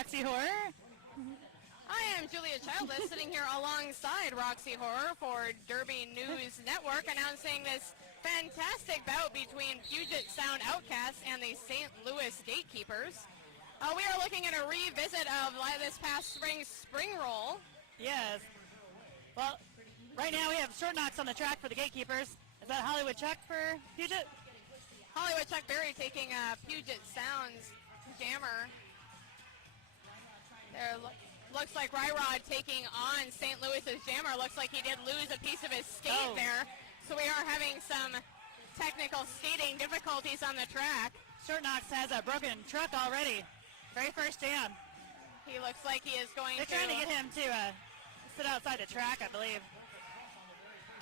Roxy Horror. I am Julia Childless, sitting here alongside Roxy Horror for Derby News Network, announcing this fantastic bout between Puget Sound Outcasts and the St. Louis Gatekeepers. We are looking at a revisit of this past spring roll. Yes. Well, right now we have short knocks on the track for the Gatekeepers. Is that Hollywood Chuck for Puget? Hollywood Chuck Berry taking Puget Sound's jammer. There looks like Ryrod taking on St. Louis's jammer. Looks like he did lose a piece of his skate there. So we are having some technical skating difficulties on the track. Short Knocks has a broken truck already. Very first jam. He looks like he is going They're trying to get him to sit outside the track, I believe.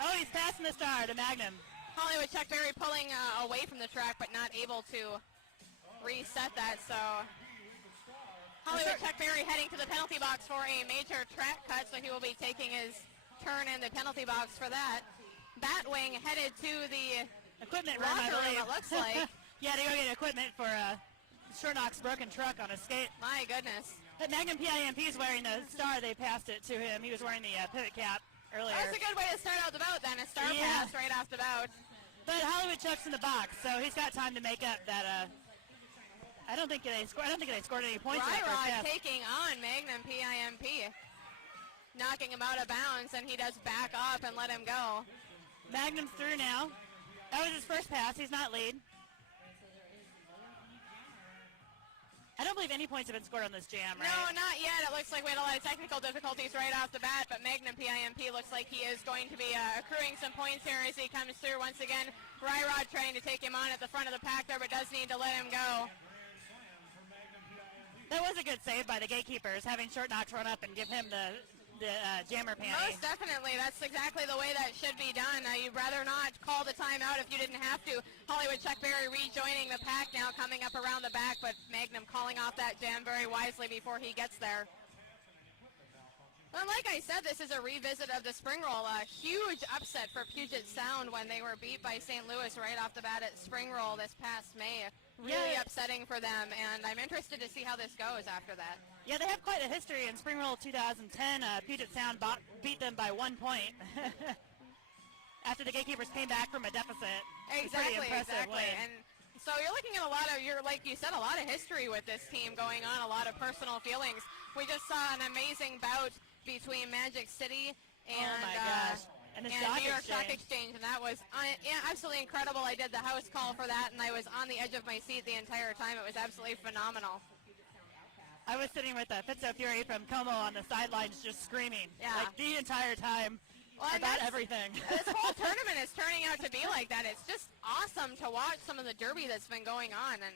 Oh, he's passing the star to Magnum. Hollywood Chuck Berry pulling away from the track, but not able to reset that. So Hollywood Chuck Berry heading to the penalty box for a major track cut, so he will be taking his turn in the penalty box for that. Batwing headed to the equipment room, locker room, it looks like. Yeah, to go get equipment for Short Knock's broken truck on a skate. My goodness. But Magnum PIMP is wearing the star. They passed it to him. He was wearing the pivot cap earlier. That's a good way to start out the bout then, a star pass right off the bout. But Hollywood Chuck's in the box, so he's got time to make up that. I don't think they scored any points. Ryrod taking on Magnum PIMP, knocking him out of bounds, and he does back up and let him go. Magnum's through now. That was his first pass. He's not lead. I don't believe any points have been scored on this jam, right? No, not yet. It looks like we had a lot of technical difficulties right off the bat, but Magnum PIMP looks like he is going to be accruing some points here as he comes through. Once again, Ryrod trying to take him on at the front of the pack there, but does need to let him go. That was a good save by the Gatekeepers, having Short Knocks run up and give him the jammer panty. Most definitely. That's exactly the way that should be done. You'd rather not call the timeout if you didn't have to. Hollywood Chuck Berry rejoining the pack now, coming up around the back, but Magnum calling off that jam very wisely before he gets there. Well, like I said, this is a revisit of the spring roll. A huge upset for Puget Sound when they were beat by St. Louis right off the bat at spring roll this past May. Really upsetting for them, and I'm interested to see how this goes after that. Yeah, they have quite a history. In spring roll 2010, Puget Sound beat them by 1 point after the Gatekeepers came back from a deficit. Exactly. And so you're looking at like you said, a lot of history with this team going on, a lot of personal feelings. We just saw an amazing bout between Magic City and the New York Stock Exchange, and that was absolutely incredible. I did the house call for that, and I was on the edge of my seat the entire time. It was absolutely phenomenal. I was sitting with Fitzo Fury from Como on the sidelines just screaming, like the entire time about everything. This whole tournament is turning out to be like that. It's just awesome to watch some of the derby that's been going on. And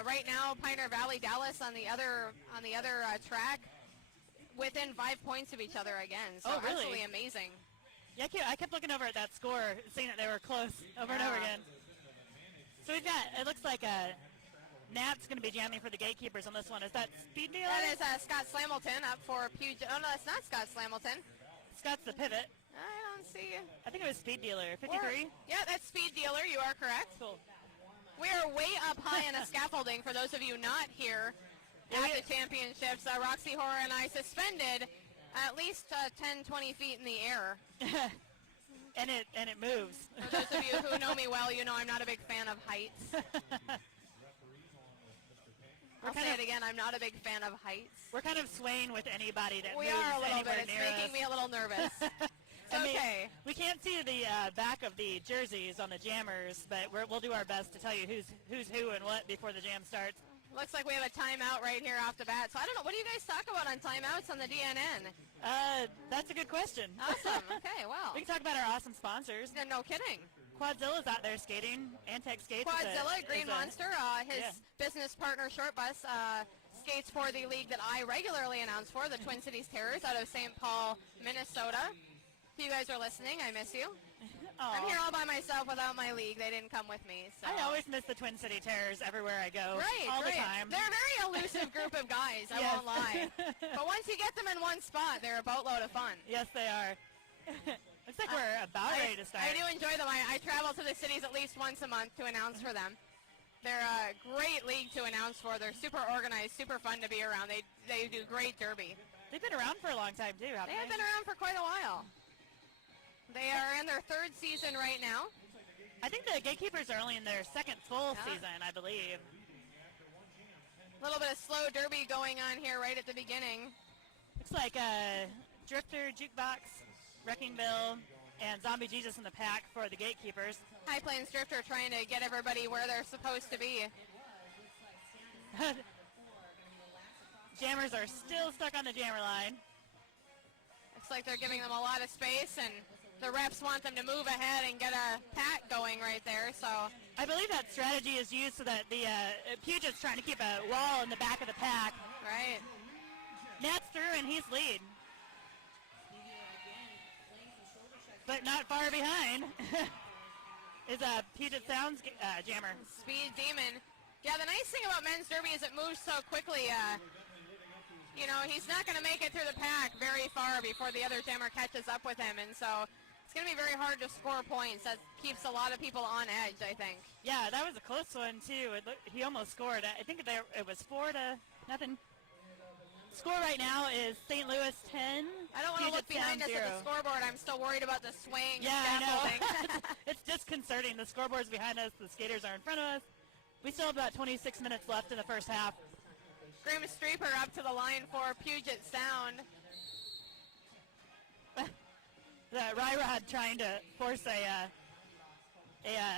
right now, Pioneer Valley Dallas on the other track, within 5 points of each other again. So absolutely amazing. Yeah, I kept looking over at that score, seeing that they were close over and over again. So we've got, it looks like Nat's going to be jamming for the Gatekeepers on this one. Is that Speed Dealer? That is Scott Slamilton up for Puget. Oh, no, it's not Scott Slamilton. Scott's the pivot. I don't see. I think it was Speed Dealer, 53. Yeah, that's Speed Dealer. You are correct. Cool. We are way up high on the scaffolding for those of you not here at the championships. Roxy Horror and I suspended at least 10, 20 feet in the air. and it moves. For those of you who know me well, you know I'm not a big fan of heights. I'll say it again, I'm not a big fan of heights. We're kind of swaying with anybody that moves. We are a little bit. It's making me a little nervous. It's okay. We can't see the back of the jerseys on the jammers, but we'll do our best to tell you who's who and what before the jam starts. Looks like we have a timeout right here off the bat. So I don't know. What do you guys talk about on timeouts on the DNN? That's a good question. Awesome. Okay, well. We can talk about our awesome sponsors. No kidding. Quadzilla's out there skating. Antec Skates. Quadzilla, Green Monster, his business partner Short Bus, skates for the league that I regularly announce for, the Twin Cities Terrors out of St. Paul, Minnesota. If you guys are listening, I miss you. I'm here all by myself without my league. They didn't come with me. So. I always miss the Twin City Terrors everywhere I go. All the time. They're a very elusive group of guys, I won't lie. But once you get them in one spot, they're a boatload of fun. Yes, they are. Looks like we're about ready to start. I do enjoy them. I travel to the cities at least once a month to announce for them. They're a great league to announce for. They're super organized, super fun to be around. They do great derby. They've been around for a long time, too, haven't They have been around for quite a while. They are in their third season right now. I think the Gatekeepers are only in their second full season, I believe. A little bit of slow derby going on here right at the beginning. Looks like Drifter, Jukebox, Wrecking Bill, and Zombie Jesus in the pack for the Gatekeepers. High Plains Drifter trying to get everybody where they're supposed to be. Jammers are still stuck on the jammer line. Looks like they're giving them a lot of space, and the reps want them to move ahead and get a pack going right there. So I believe that strategy is used so that the Puget's trying to keep a wall in the back of the pack. right. Nat's through and he's lead. But not far behind is Puget Sound's jammer. Speed Demon. Yeah, the nice thing about men's derby is it moves so quickly. You know, he's not going to make it through the pack very far before the other jammer catches up with him, and so it's going to be very hard to score points. That keeps a lot of people on edge, I think. Yeah, that was a close one, too. He almost scored. I think it was 4-0. Score right now is St. Louis 10. I don't want to look behind us at the scoreboard. I'm still worried about the swing. Yeah, I know. scaffolding. It's disconcerting. The scoreboard's behind us. The skaters are in front of us. We still have about 26 minutes left in the first half. Grim Streeper up to the line for Puget Sound. The Ryrod trying to force a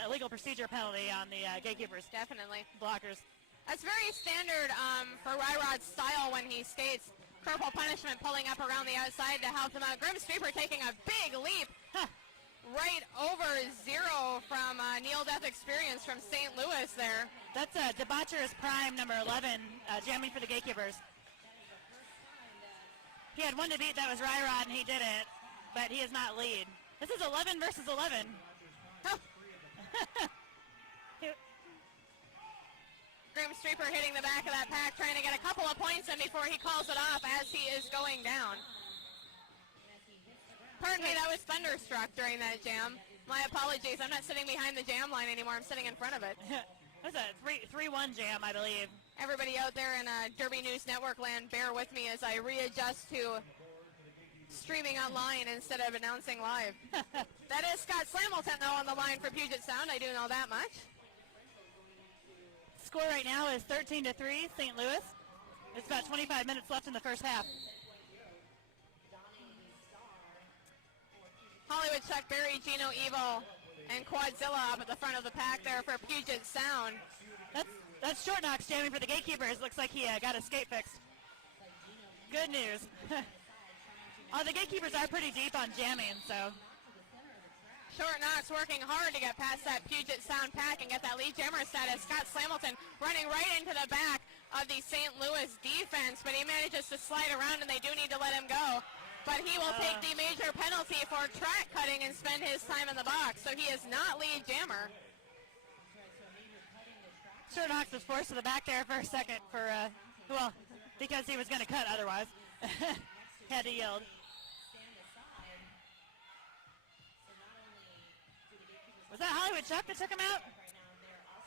illegal procedure penalty on the Gatekeepers. Definitely. Blockers. That's very standard for Ryrod's style when he skates. Purple punishment pulling up around the outside to help him out. Grim Streeper taking a big leap right over zero from Neil Death Experience from St. Louis there. That's Debaucherous Prime number 11 jamming for the Gatekeepers. He had one to beat, that was Ryrod, and he did it, but he is not lead. This is 11 versus 11. Grim Streeper hitting the back of that pack, trying to get a couple of points in before he calls it off as he is going down. Pardon me, that was Thunderstruck during that jam. My apologies, I'm not sitting behind the jam line anymore, I'm sitting in front of it. That was a 3-1 jam, I believe. Everybody out there in Derby News Network land, bear with me as I readjust to streaming online instead of announcing live. That is Scott Slamilton, though, on the line for Puget Sound. I do know that much. Score right now is 13-3, St. Louis. It's about 25 minutes left in the first half. Hollywood Chuck Berry, Gino Evil, and Quadzilla up at the front of the pack there for Puget Sound. That's Short Knox jamming for the Gatekeepers. Looks like he got his skate fixed. Good news. The Gatekeepers are pretty deep on jamming, so. Short Knox working hard to get past that Puget Sound pack and get that lead jammer status. Scott Slamilton running right into the back of the St. Louis defense, but he manages to slide around and they do need to let him go. But he will take the major penalty for track cutting and spend his time in the box, so he is not lead jammer. Short Knox was forced to the back there for a second because he was going to cut otherwise. Had to yield. Was that Hollywood Chuck that took him out?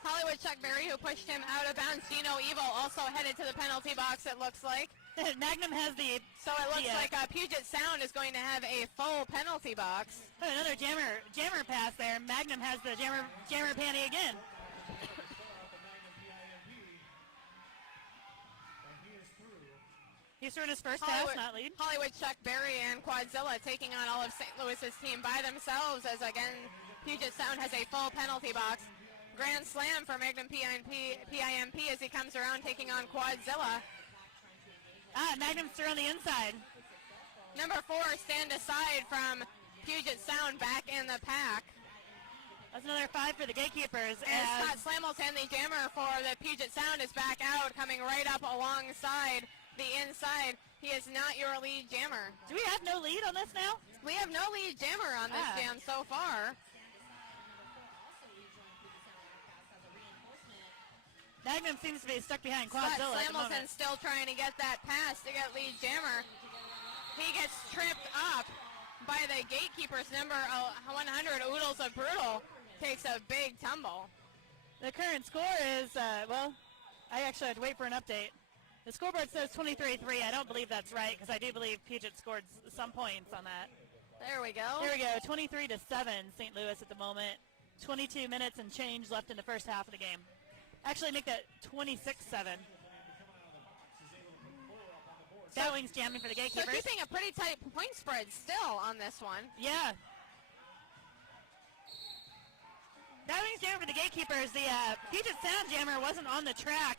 Hollywood Chuck Berry, who pushed him out of bounds. Gino Evil also headed to the penalty box, it looks like. Magnum has the... So it looks like Puget Sound is going to have a full penalty box. Another jammer pass there. Magnum has the jammer panty again. He's through his first pass, not lead. Hollywood Chuck Berry and Quadzilla taking on all of St. Louis's team by themselves as, again, Puget Sound has a full penalty box. Grand slam for Magnum PIMP as he comes around taking on Quadzilla. Magnum's through on the inside. Number 4, stand aside from Puget Sound back in the pack. That's another 5 for the Gatekeepers. And Scott Slamilton, the jammer for the Puget Sound, is back out, coming right up alongside the inside. He is not your lead jammer. Do we have no lead on this now? We have no lead jammer on this jam so far. Magnum seems to be stuck behind Quadzilla at the moment. Slamilton still trying to get that pass to get lead jammer. He gets tripped up by the Gatekeepers. Number 100, Oodles of Brutal, takes a big tumble. The current score is, well, I actually had to wait for an update. The scoreboard says 23-3. I don't believe that's right because I do believe Puget scored some points on that. There we go. Here we go, 23-7 St. Louis at the moment. 22 minutes and change left in the first half of the game. Actually, make that 26-7. Batwing's jamming for the Gatekeepers. So keeping a pretty tight point spread still on this one. Yeah. Batwing's jamming for the Gatekeepers. The Puget Sound jammer wasn't on the track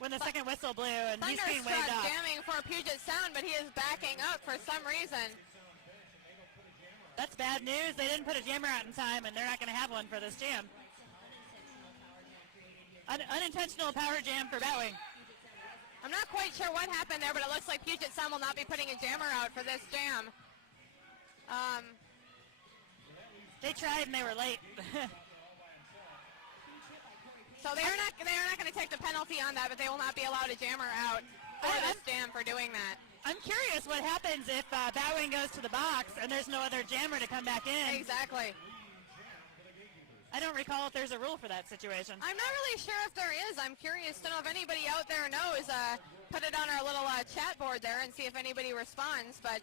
when the second whistle blew, and he's being waved Thunderstruck off. jamming for Puget Sound, but he is backing up for some reason. That's bad news. They didn't put a jammer out in time, and they're not going to have one for this jam. Unintentional power jam for Batwing. I'm not quite sure what happened there, but it looks like Puget Sound will not be putting a jammer out for this jam. They tried, and they were late. So they are not going to take the penalty on that, but they will not be allowed a jammer out for this jam for doing that. I'm curious what happens if Batwing goes to the box and there's no other jammer to come back in. Exactly. I don't recall if there's a rule for that situation. I'm not really sure if there is. I'm curious to know if anybody out there knows. Put it on our little chat board there and see if anybody responds. But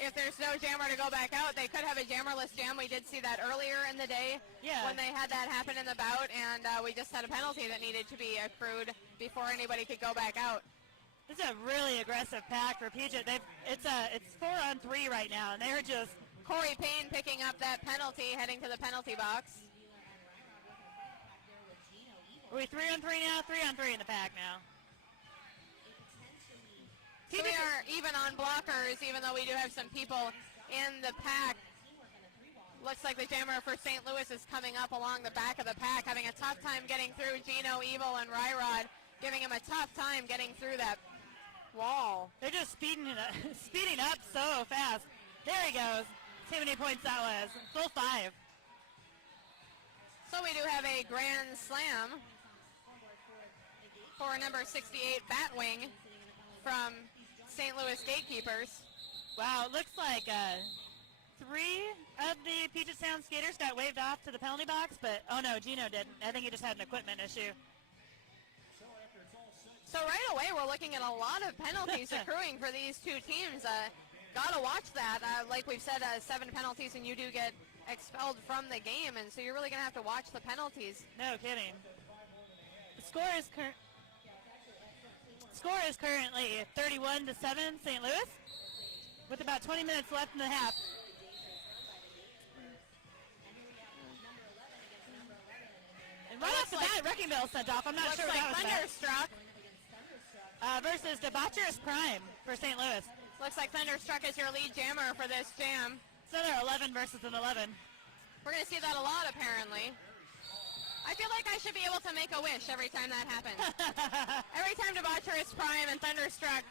if there's no jammer to go back out, they could have a jammerless jam. We did see that earlier in the day when they had that happen in the bout, and we just had a penalty that needed to be accrued before anybody could go back out. This is a really aggressive pack for Puget. It's 4-on-3 right now, and they're just... Corey Payne picking up that penalty, heading to the penalty box. Are we 3-on-3 now? 3-on-3 in the pack now. So we are even on blockers, even though we do have some people in the pack. Looks like the jammer for St. Louis is coming up along the back of the pack, having a tough time getting through Gino, Evil, and Ryrod, giving him a tough time getting through that wall. They're just speeding up so fast. There he goes. See how many points that was. Full 5. So we do have a grand slam for number 68 Batwing from St. Louis Gatekeepers. Wow, it looks like 3 of the Puget Sound skaters got waved off to the penalty box, but oh no, Gino didn't. I think he just had an equipment issue. So right away, we're looking at a lot of penalties accruing for these two teams. Gotta watch that. Like we've said, 7 penalties, and you do get expelled from the game, and so you're really gonna have to watch the penalties. No kidding. The score is currently 31-7 St. Louis, with about 20 minutes left in the half. And right off the bat, Wrecking Ball sent off. I'm not sure what that was about. Thunderstruck versus Debaucherous Prime for St. Louis. Looks like Thunderstruck is your lead jammer for this jam. So they're 11 versus an 11. We're going to see that a lot, apparently. I feel like I should be able to make a wish every time that happens. Every time Debaucherous Prime and Thunderstruck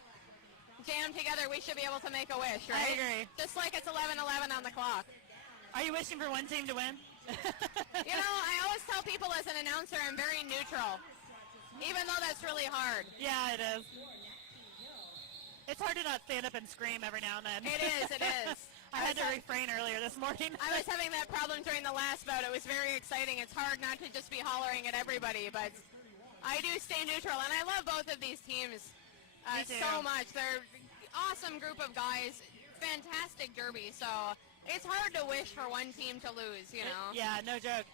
jam together, we should be able to make a wish, right? I agree. Just like it's 11:11 on the clock. Are you wishing for one team to win? You know, I always tell people as an announcer I'm very neutral, even though that's really hard. Yeah, it is. It's hard to not stand up and scream every now and then. It is, it is. I had to refrain earlier this morning. I was having that problem during the last bout. It was very exciting. It's hard not to just be hollering at everybody, but I do stay neutral, and I love both of these teams so much. They're an awesome group of guys, fantastic derby, so it's hard to wish for one team to lose, you know? Yeah, no joke.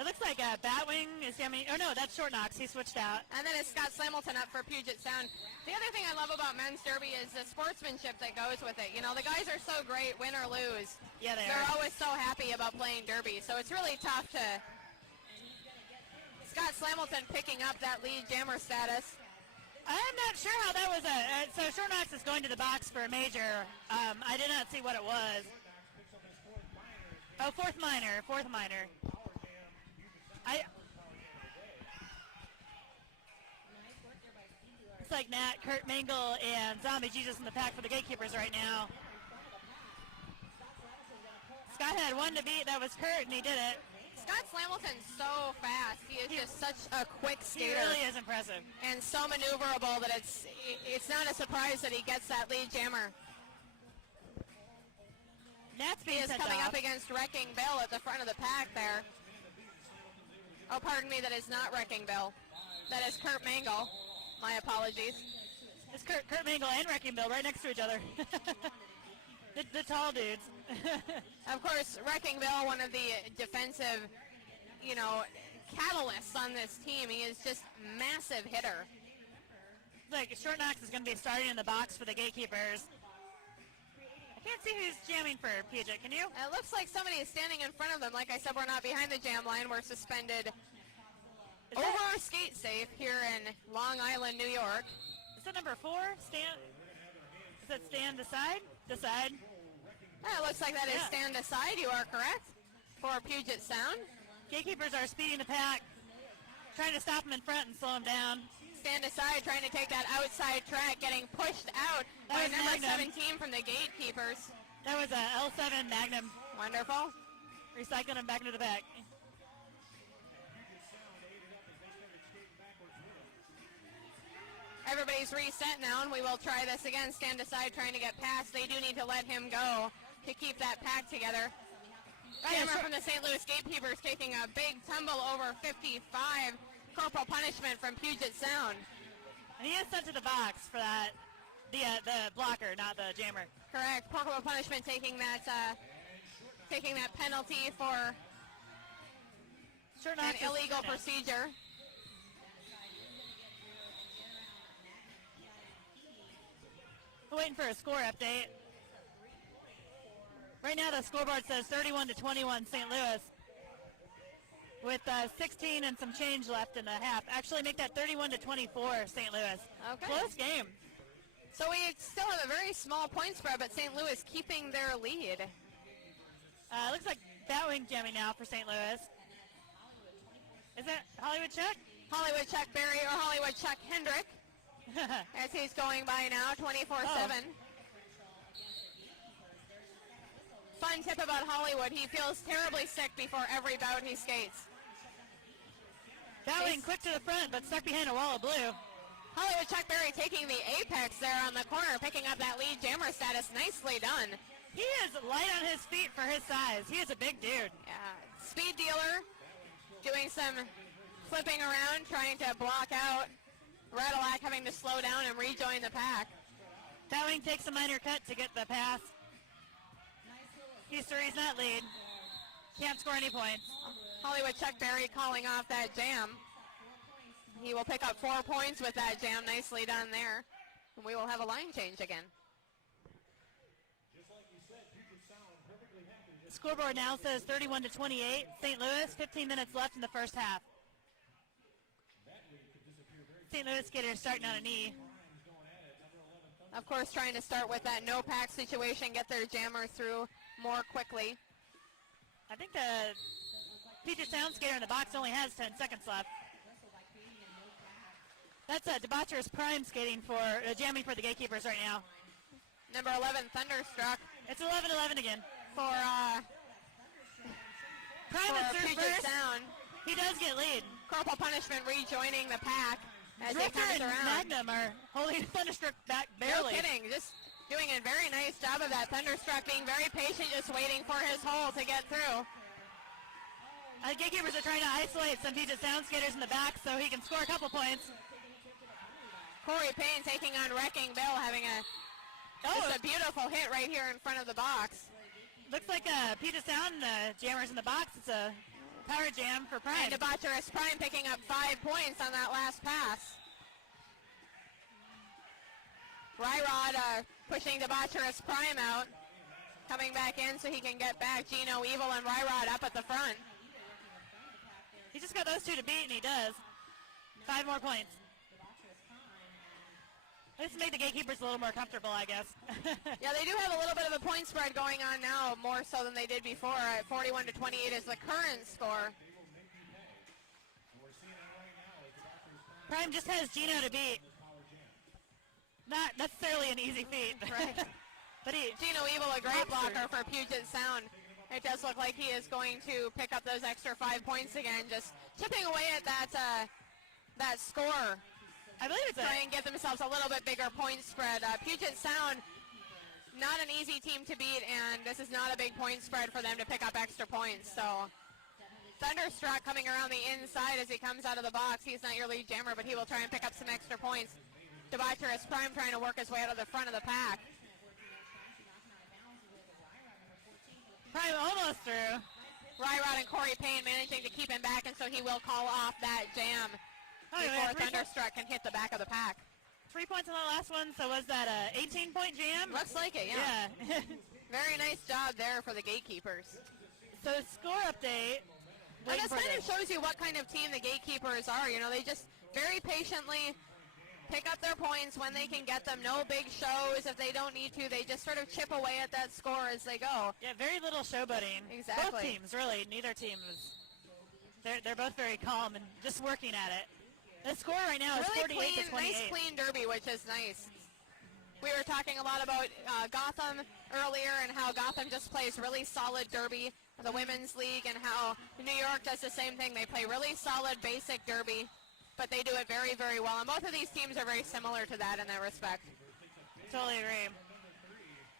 It looks like Batwing is jamming. Oh, no, that's Short Knox. He switched out. And then it's Scott Slamilton up for Puget Sound. The other thing I love about men's derby is the sportsmanship that goes with it. You know, the guys are so great, win or lose. Yeah, They're always so happy about playing derby. So it's really tough to... Scott Slamilton picking up that lead jammer status. I'm not sure how that was. So Short Knox is going to the box for a major. I did not see what it was. Oh, fourth minor. It's like Nat, Kurt Mingle, and Zombie Jesus in the pack for the Gatekeepers right now. Scott had one to beat. That was Kurt, and he did it. Scott Slamilton's so fast. He is just such a quick skater. He really is impressive. And so maneuverable that it's not a surprise that he gets that lead jammer. Nat's He is coming up against Wrecking Bell at the front of the pack there. Oh, pardon me, that is not Wrecking Bill. That is Kurt Mangle. My apologies. It's Kurt Mangle and Wrecking Bill right next to each other. the tall dudes. Of course, Wrecking Bill, one of the defensive, catalysts on this team. He is just massive hitter. Like, Short Knox is going to be starting in the box for the Gatekeepers. I can't see who's jamming for Puget. Can you? It looks like somebody is standing in front of them. Like I said, we're not behind the jam line. We're suspended over skate safe here in Long Island, New York. Is that number 4? Stand? Is that Stand Decide? Decide. It looks like that is Stand Aside. You are correct. For Puget Sound. Gatekeepers are speeding the pack, trying to stop them in front and slow them down. Stand Aside, trying to take that outside track, getting pushed out by number 17 from the Gatekeepers. That was a L7 Magnum. Wonderful. Recycling them back into the pack. Everybody's reset now, and we will try this again. Stand Aside, trying to get past. They do need to let him go to keep that pack together. Jammer from the St. Louis Gatekeepers taking a big tumble over 55. Corporal punishment from Puget Sound. And he is sent to the box for that. The blocker, not the jammer. Correct. Corporal punishment taking that penalty for an illegal procedure. We're waiting for a score update. Right now the scoreboard says 31-21 St. Louis with 16 and some change left in the half. Actually make that 31-24 St. Louis. Okay. Close game. So we still have a very small point spread, but St. Louis keeping their lead. Looks like Batwing jamming now for St. Louis. Is that Hollywood Chuck? Hollywood Chuck Berry or Hollywood Chuck Hendrick as he's going by now 24/7. Fun tip about Hollywood, he feels terribly sick before every bout he skates. Batwing quick to the front, but stuck behind a wall of blue. Hollywood Chuck Berry taking the apex there on the corner, picking up that lead jammer status. Nicely done. He is light on his feet for his size. He is a big dude. Yeah, speed dealer, doing some flipping around, trying to block out Radillac, having to slow down and rejoin the pack. Batwing takes a minor cut to get the pass. History's not lead. Can't score any points. Hollywood Chuck Berry calling off that jam. He will pick up 4 points with that jam. Nicely done there. And we will have a line change again. The scoreboard now says 31-28 St. Louis. 15 minutes left in the first half. St. Louis skaters starting on a knee. Of course, trying to start with that no pack situation, get their jammer through more quickly. I think the Puget Sound skater in the box only has 10 seconds left. That's Debaucherous Prime skating for jamming for the Gatekeepers right now. Number 11, Thunderstruck. It's 11-11 again. For Prime is third Puget first. Sound. He does get lead. Corporal punishment rejoining the pack as Drifter he comes and around. Magnum are holding Thunderstruck back barely. No kidding, just doing a very nice job of that. Thunderstruck being very patient, just waiting for his hole to get through. Gatekeepers are trying to isolate some Puget Sound skaters in the back so he can score a couple points. Corey Payne taking on Wrecking Bill, having just a beautiful hit right here in front of the box. Looks like Puget Sound jammers in the box. It's a power jam for Prime. And Debaucherous Prime picking up 5 points on that last pass. Ryrod pushing Debaucherous Prime out. Coming back in so he can get back. Gino Evil and Ryrod up at the front. He just got those two to beat, and he does. 5 more points. This made the Gatekeepers a little more comfortable, I guess. Yeah, they do have a little bit of a point spread going on now, more so than they did before. At 41-28 is the current score. Prime just has Gino to beat. Not necessarily an easy feat. Right. But Gino Evil, a great blocker for Puget Sound. It does look like he is going to pick up those extra 5 points again, just chipping away at that score. I believe it's try and get themselves a little bit bigger point spread. Puget Sound, not an easy team to beat, and this is not a big point spread for them to pick up extra points. So Thunderstruck coming around the inside as he comes out of the box. He's not your lead jammer, but he will try and pick up some extra points. Debaucherous Prime trying to work his way out of the front of the pack. Prime almost through. Ryrod and Corey Payne managing to keep him back, and so he will call off that jam before Thunderstruck can hit the back of the pack. 3 points on the last one, so was that a 18-point jam? Looks like it, yeah. Very nice job there for the Gatekeepers. So score update. And this kind of shows you what kind of team the Gatekeepers are. You know, they just very patiently pick up their points when they can get them. No big shows. If they don't need to, they just sort of chip away at that score as they go. Yeah, very little showboating. Exactly. Both teams, really. Neither team is. They're both very calm and just working at it. The score right now is really 48 to 28. Nice clean derby, which is nice. We were talking a lot about Gotham earlier and how Gotham just plays really solid derby, the women's league, and how New York does the same thing. They play really solid basic derby, but they do it very, very well. And both of these teams are very similar to that in that respect. Totally agree.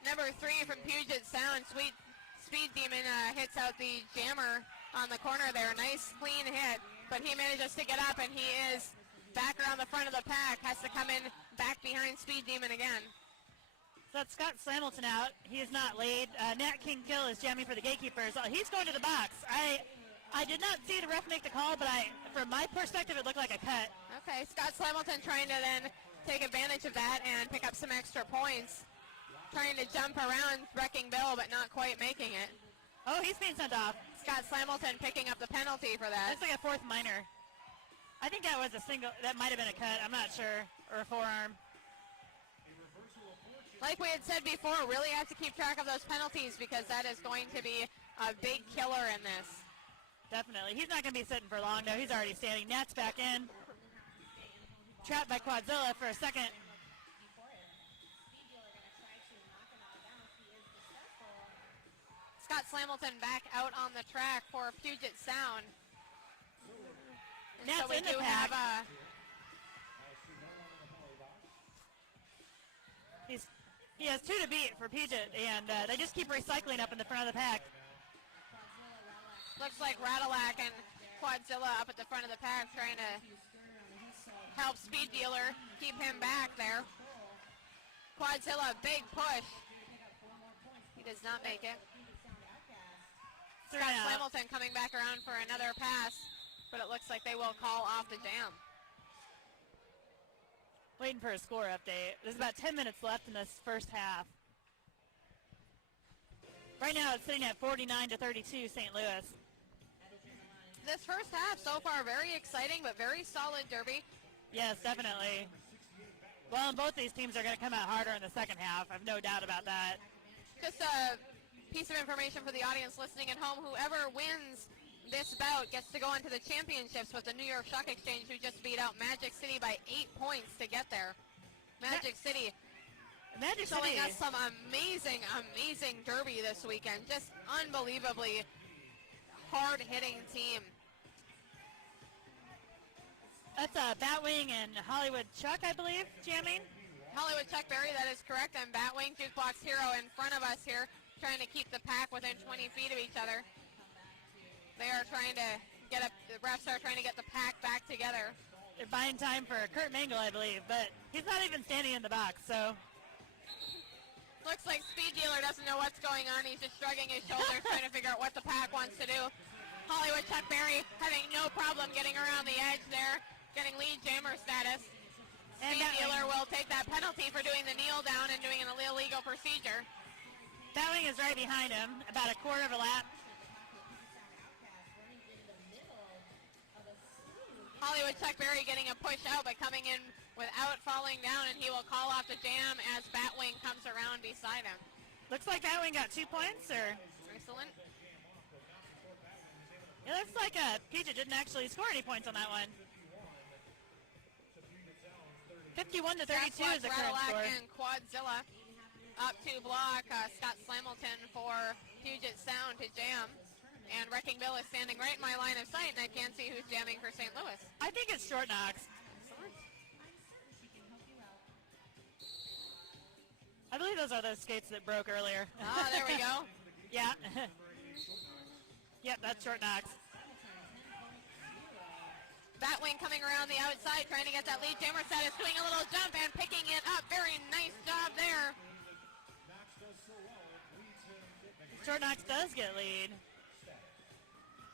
Number 3 from Puget Sound, Sweet Speed Demon hits out the jammer on the corner there. Nice clean hit, but he manages to get up, and he is back around the front of the pack. Has to come in back behind Speed Demon again. So that's Scott Slamilton out. He is not laid. Nat King Kill is jamming for the Gatekeepers. He's going to the box. I did not see the ref make the call, but from my perspective, it looked like a cut. Okay, Scott Slamilton trying to then take advantage of that and pick up some extra points. Trying to jump around Wrecking Bill, but not quite making it. Oh, he's being sent off. Scott Slamilton picking up the penalty for that. That's like a fourth minor. I think that was a single. That might have been a cut. I'm not sure. Or a forearm. Like we had said before, really have to keep track of those penalties because that is going to be a big killer in this. Definitely. He's not going to be sitting for long, though. He's already standing. Nat's back in. Trapped by Quadzilla for a second. Scott Slamilton back out on the track for Puget Sound. And Nat's so we in the do pack. have He has 2 to beat for Puget, and they just keep recycling up in the front of the pack. looks like Radalac and Quadzilla up at the front of the pack trying to help Speed Dealer keep him back there. Quadzilla, big push. He does not make it. Scott Slamilton coming back around for another pass, but it looks like they will call off the jam. Waiting for a score update. There's about 10 minutes left in this first half. Right now it's sitting at 49 to 32 St. Louis. This first half so far very exciting, but very solid derby. Yes, definitely. Well, and both these teams are going to come out harder in the second half. I have no doubt about that. Just a piece of information for the audience listening at home. Whoever wins this bout gets to go into the championships with the New York Stock Exchange, who just beat out Magic City by 8 points to get there. Magic City showing us some amazing, amazing derby this weekend. Just unbelievably hard-hitting team. That's Batwing and Hollywood Chuck, I believe, jamming. Hollywood Chuck Berry, that is correct, and Batwing, Jukebox Hero in front of us here, trying to keep the pack within 20 feet of each other. They are trying to the refs are trying to get the pack back together. They're buying time for Kurt Mangle, I believe, but he's not even standing in the box, so. Looks like Speed Dealer doesn't know what's going on. He's just shrugging his shoulders, trying to figure out what the pack wants to do. Hollywood Chuck Berry having no problem getting around the edge there, getting lead jammer status. And Speed Dealer will take that penalty for doing the kneel down and doing an illegal procedure. Batwing is right behind him, about a quarter of a lap. Hollywood Chuck Berry getting a push out, but coming in without falling down, and he will call off the jam as Batwing comes around beside him. Looks like Batwing got 2 points, or? Excellent. It looks like Puget didn't actually score any points on that one. 51 to 32 is the current score. And Quadzilla up to block. Scott Slamilton for Puget Sound to jam. And Wrecking Bill is standing right in my line of sight, and I can't see who's jamming for St. Louis. I think it's Short Knocks. I believe those are those skates that broke earlier. Ah, there we go. Yeah. Yep, that's Short Knocks. Batwing coming around the outside, trying to get that lead jammer status, doing a little jump and picking it up. Very nice job there. Short Knox does get lead.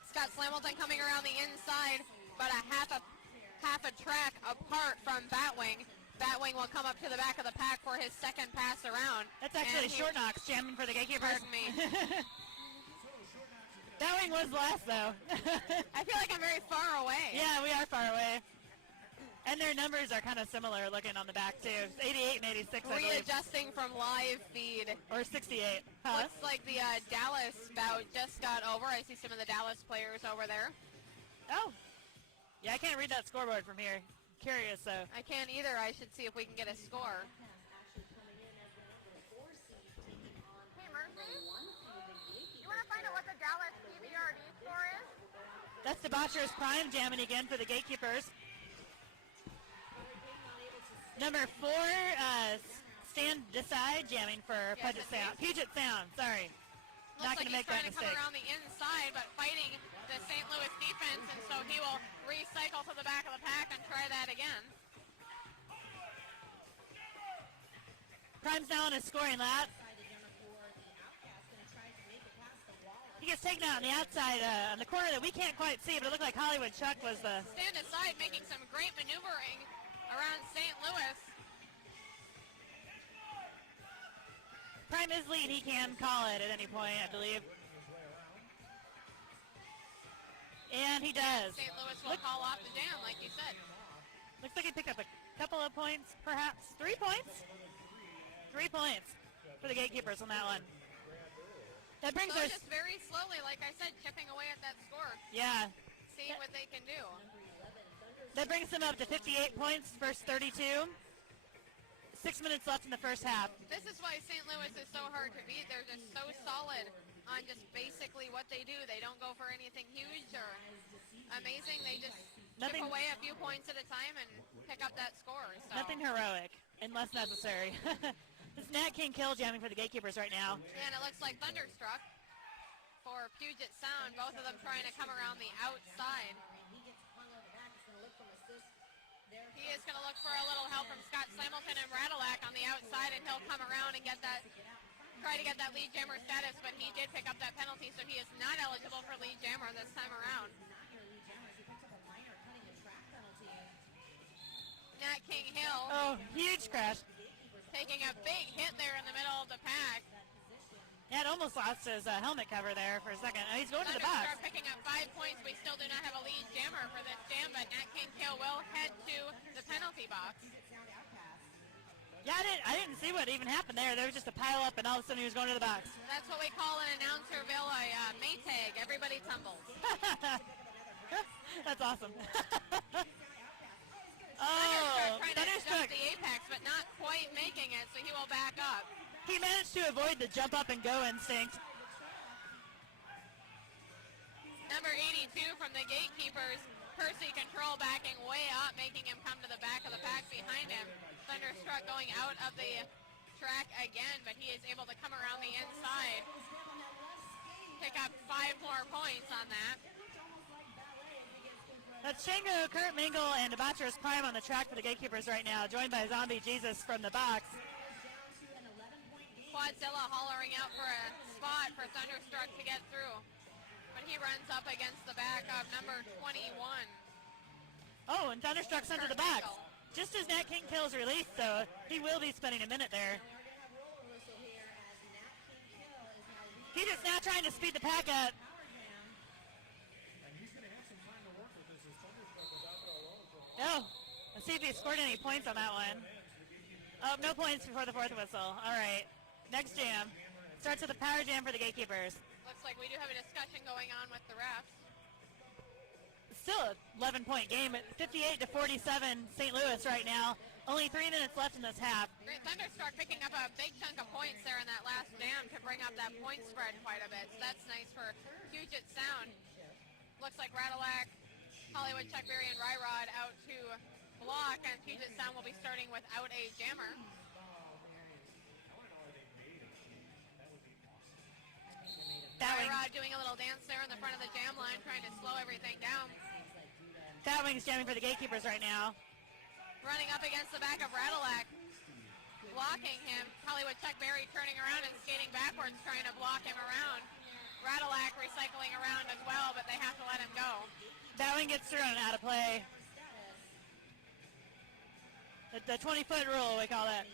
Scott Slamilton coming around the inside, but a half a track apart from Batwing. Batwing will come up to the back of the pack for his second pass around. That's actually Short Knox jamming for the Gatekeepers. Pardon me. Batwing was last, though. I feel like I'm very far away. Yeah, we are far away. And their numbers are kind of similar looking on the back, too. 88 and 86, I believe. Readjusting from live feed. Or 68. Huh? Looks like the Dallas bout just got over. I see some of the Dallas players over there. Oh. Yeah, I can't read that scoreboard from here. Curious, though. I can't either. I should see if we can get a score. Hey, Mercy? You want to find out what the Dallas PBRD score is? That's Debaucherous Prime jamming again for the Gatekeepers. Number 4, Stand Decide jamming for Puget Sound. Puget Sound, sorry. Looks Not going to make that he's trying to mistake. come around the inside, but fighting the St. Louis defense, and so he will recycle to the back of the pack and try that again. Prime's now on his scoring lap. He gets taken out on the outside, on the corner that we can't quite see, but it looked like Hollywood Chuck was the... Stand aside, making some great maneuvering around St. Louis. Prime is lead. He can call it at any point, I believe. And he does. St. Louis will call off the jam, like you said. Looks like he picked up a couple of points, perhaps. 3 points? 3 points for the Gatekeepers on that one. That brings So us... just very slowly, like I said, chipping away at that score. Yeah. Seeing what they can do. That brings them up to 58 points versus 32. 6 minutes left in the first half. This is why St. Louis is so hard to beat. They're just so solid on just basically what they do. They don't go for anything huge or amazing. They just chip away a few points at a time and pick up that score. So. Nothing heroic, unless necessary. This Nat King kill jamming for the Gatekeepers right now. And it looks like Thunderstruck for Puget Sound. Both of them trying to come around the outside. He is going to look for a little help from Scott Slamilton and Radelack on the outside, and he'll come around and try to get that lead jammer status, but he did pick up that penalty, so he is not eligible for lead jammer this time around. Nat King Hill. Oh, huge crash. Taking a big hit there in the middle of the pack. Yeah, it almost lost his helmet cover there for a second. Oh, he's going to the box. Thunderstar picking up 5 points. We still do not have a lead jammer for this jam, but Nat King Hill will head to the penalty box. Yeah, I didn't see what even happened there. There was just a pile up, and all of a sudden he was going to the box. That's what we call in Announcerville a Maytag. Everybody tumbles. That's awesome. Thunderstruck trying Thunderstruck. to jump the apex, but not quite making it, so he will back up. He managed to avoid the jump up and go instinct. Number 82 from the Gatekeepers, Percy Control backing way up, making him come to the back of the pack behind him. Thunderstruck going out of the track again, but he is able to come around the inside. Pick up 5 more points on that. That's Shango, Kurt Mingle, and Debaucherous Prime on the track for the Gatekeepers right now, joined by Zombie Jesus from the box. Quadzilla hollering out for a spot for Thunderstruck to get through. But he runs up against the back of number 21. Oh, and Thunderstruck sent to the box. Just as Nat King kills released, though, he will be spending a minute there. He just now trying to speed the pack up. Oh, let's see if he scored any points on that one. Oh, no points before the fourth whistle. All right, next jam. Starts with a power jam for the Gatekeepers. Looks like we do have a discussion going on with the refs. Still an 11-point game at 58-47 St. Louis right now. Only 3 minutes left in this half. Thunderstruck picking up a big chunk of points there in that last jam to bring up that point spread quite a bit. So that's nice for Puget Sound. Looks like Radelack, Hollywood, Chuckberry, and Ryrod out to block, and Puget Sound will be starting without a jammer. Ryrod doing a little dance there in the front of the jam line, trying to slow everything down. Batwing's jamming for the Gatekeepers right now. Running up against the back of Radalac, blocking him. Hollywood Chuck Berry turning around and skating backwards, trying to block him around. Radalac recycling around as well, but they have to let him go. Batwing gets through and out of play. The 20-foot rule, we call that.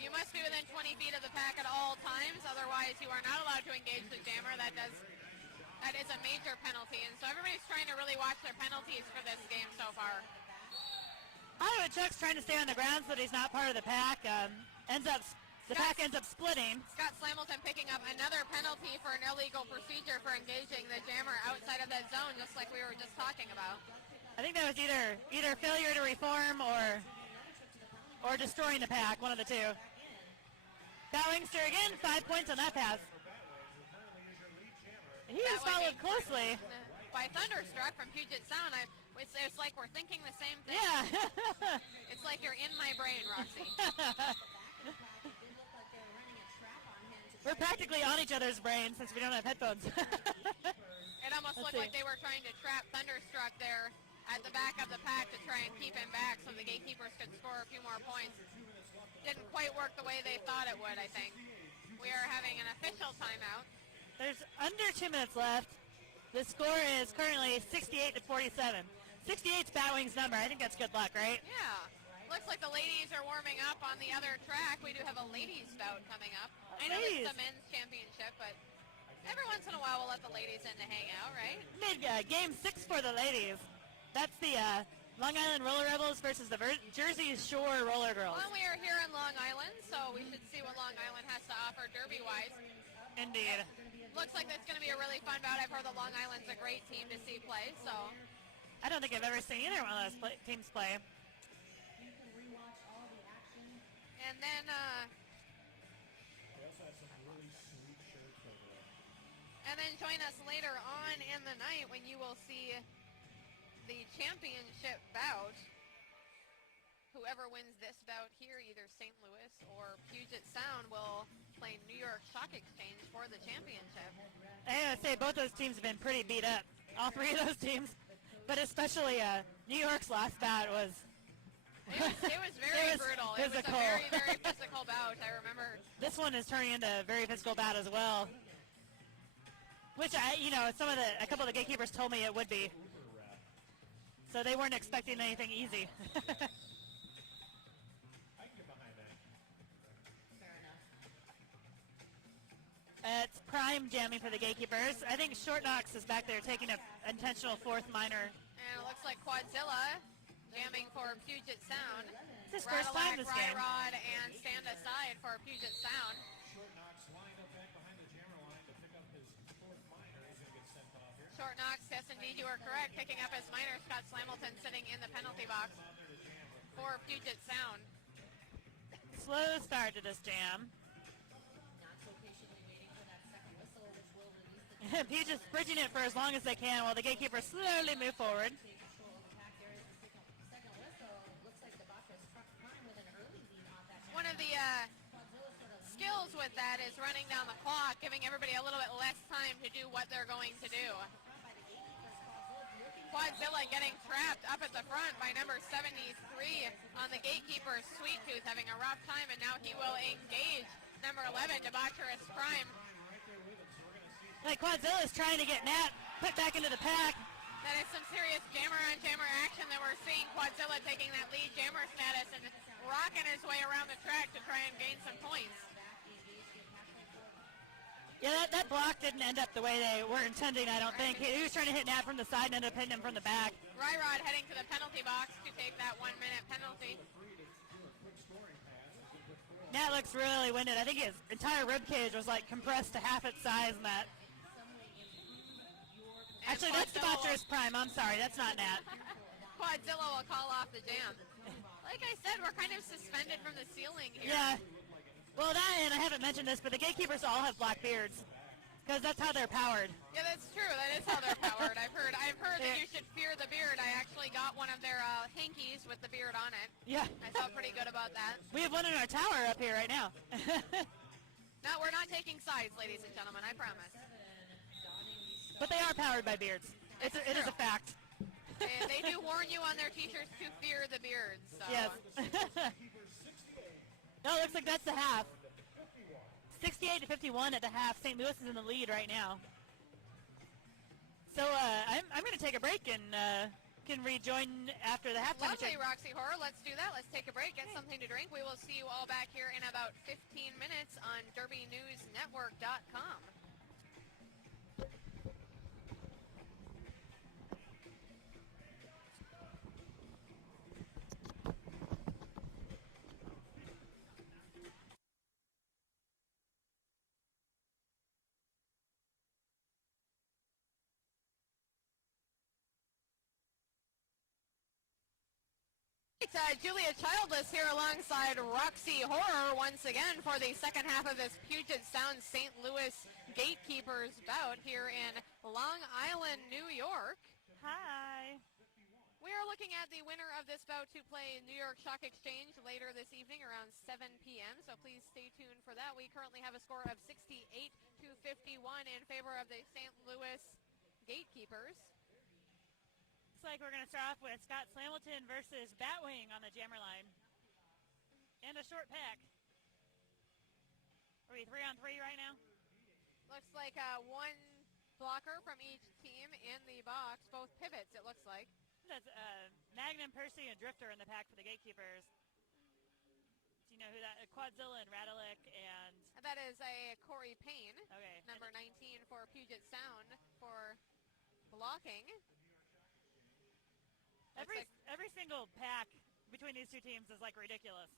You must be within 20 feet of the pack at all times, otherwise you are not allowed to engage the jammer. That is a major penalty, and so everybody's trying to really watch their penalties for this game so far. Hollywood Chuck's trying to stay on the ground so that he's not part of the pack. The pack ends up splitting. Scott Slamilton picking up another penalty for an illegal procedure for engaging the jammer outside of that zone, just like we were just talking about. I think that was either failure to reform or destroying the pack, one of the two. Batwingster again, 5 points on that pass. He is followed closely. By Thunderstruck from Puget Sound. It's like we're thinking the same thing. Yeah. It's like you're in my brain, Roxy. We're practically on each other's brains since we don't have headphones. It almost looked like they were trying to trap Thunderstruck there at the back of the pack to try and keep him back so the Gatekeepers could score a few more points. Didn't quite work the way they thought it would, I think. We are having an official timeout. There's under 2 minutes left. The score is currently 68 to 47. 68's Batwing's number. I think that's good luck, right? Yeah. Looks like the ladies are warming up on the other track. We do have a ladies bout coming up. I know it's the men's championship, but every once in a while we'll let the ladies in to hang out, right? Game 6 for the ladies. That's the Long Island Roller Rebels versus the Jersey Shore Roller Girls. Well, we are here in Long Island, so we should see what Long Island has to offer derby-wise. Indeed. Looks like that's going to be a really fun bout. I've heard the Long Island's a great team to see play, so. I don't think I've ever seen either one of those teams play. And then, join us later on in the night when you will see the championship bout. Whoever wins this bout here, either St. Louis or Puget Sound, will play New York Stock Exchange for the championship. I gotta say, both those teams have been pretty beat up. All three of those teams. But especially New York's last bout was... It was very brutal. It was a very, very physical bout, I remember. This one is turning into a very physical bout as well. Which, a couple of the Gatekeepers told me it would be. So they weren't expecting anything easy. It's prime jamming for the Gatekeepers. I think Short Knox is back there taking an intentional fourth minor. And it looks like Quadzilla jamming for Puget Sound. It's his first time this game. Rod and Stand Aside for Puget Sound. Short Knox lined up back behind the jammer line to pick up his fourth minor. He's going to get sent off here. Short Knox, yes indeed, you are correct. Picking up his minor. Scott Slamilton sitting in the penalty box for Puget Sound. Slow start to this jam. Puget's bridging it for as long as they can while the Gatekeepers slowly move forward. One of the skills with that is running down the clock, giving everybody a little bit less time to do what they're going to do. Quadzilla getting trapped up at the front by number 73 on the Gatekeepers. Sweet Tooth having a rough time, and now he will engage number 11, Debaucherous Prime. Like Quadzilla is trying to get Nat put back into the pack. That is some serious jammer-on-jammer action that we're seeing. Quadzilla taking that lead jammer status and rocking his way around the track to try and gain some points. Yeah, that block didn't end up the way they were intending, I don't think. He was trying to hit Nat from the side and ended up hitting him from the back. Ryrod heading to the penalty box to take that 1 minute penalty. Nat looks really winded. I think his entire rib cage was like compressed to half its size in that. Actually, that's Debaucherous Prime. I'm sorry, that's not Nat. Quadzilla will call off the jam. Like I said, we're kind of suspended from the ceiling here. Yeah. Well, that, and I haven't mentioned this, but the Gatekeepers all have black beards. Because that's how they're powered. Yeah, that's true. That is how they're powered. I've heard that you should fear the beard. I actually got one of their hankies with the beard on it. Yeah. I felt pretty good about that. We have one in our tower up here right now. No, we're not taking sides, ladies and gentlemen, I promise. But they are powered by beards. It is a fact. They do warn you on their t-shirts to fear the beards. So. Yes. No, it looks like that's the half. 68-51 at the half. St. Louis is in the lead right now. So I'm going to take a break and can rejoin after the halftime. Lovely, Roxy Horror. Let's do that. Let's take a break, get something to drink. We will see you all back here in about 15 minutes on DerbyNewsNetwork.com. Julia Childless here alongside Roxy Horror once again for the second half of this Puget Sound St. Louis Gatekeepers bout here in Long Island, New York. Hi. We are looking at the winner of this bout to play New York Stock Exchange later this evening around 7 p.m., so please stay tuned for that. We currently have a score of 68-51 in favor of the St. Louis Gatekeepers. Looks like we're going to start off with Scott Slamilton versus Batwing on the jammer line. And a short pack. Are we 3-on-3 right now? Looks like one blocker from each team in the box, both pivots it looks like. That's Magnum, Percy, and Drifter in the pack for the Gatekeepers. Do you know who that? Quadzilla and Radilick and... That is a Corey Payne, okay. number 19 for Puget Sound for blocking. Every single pack between these two teams is like ridiculous.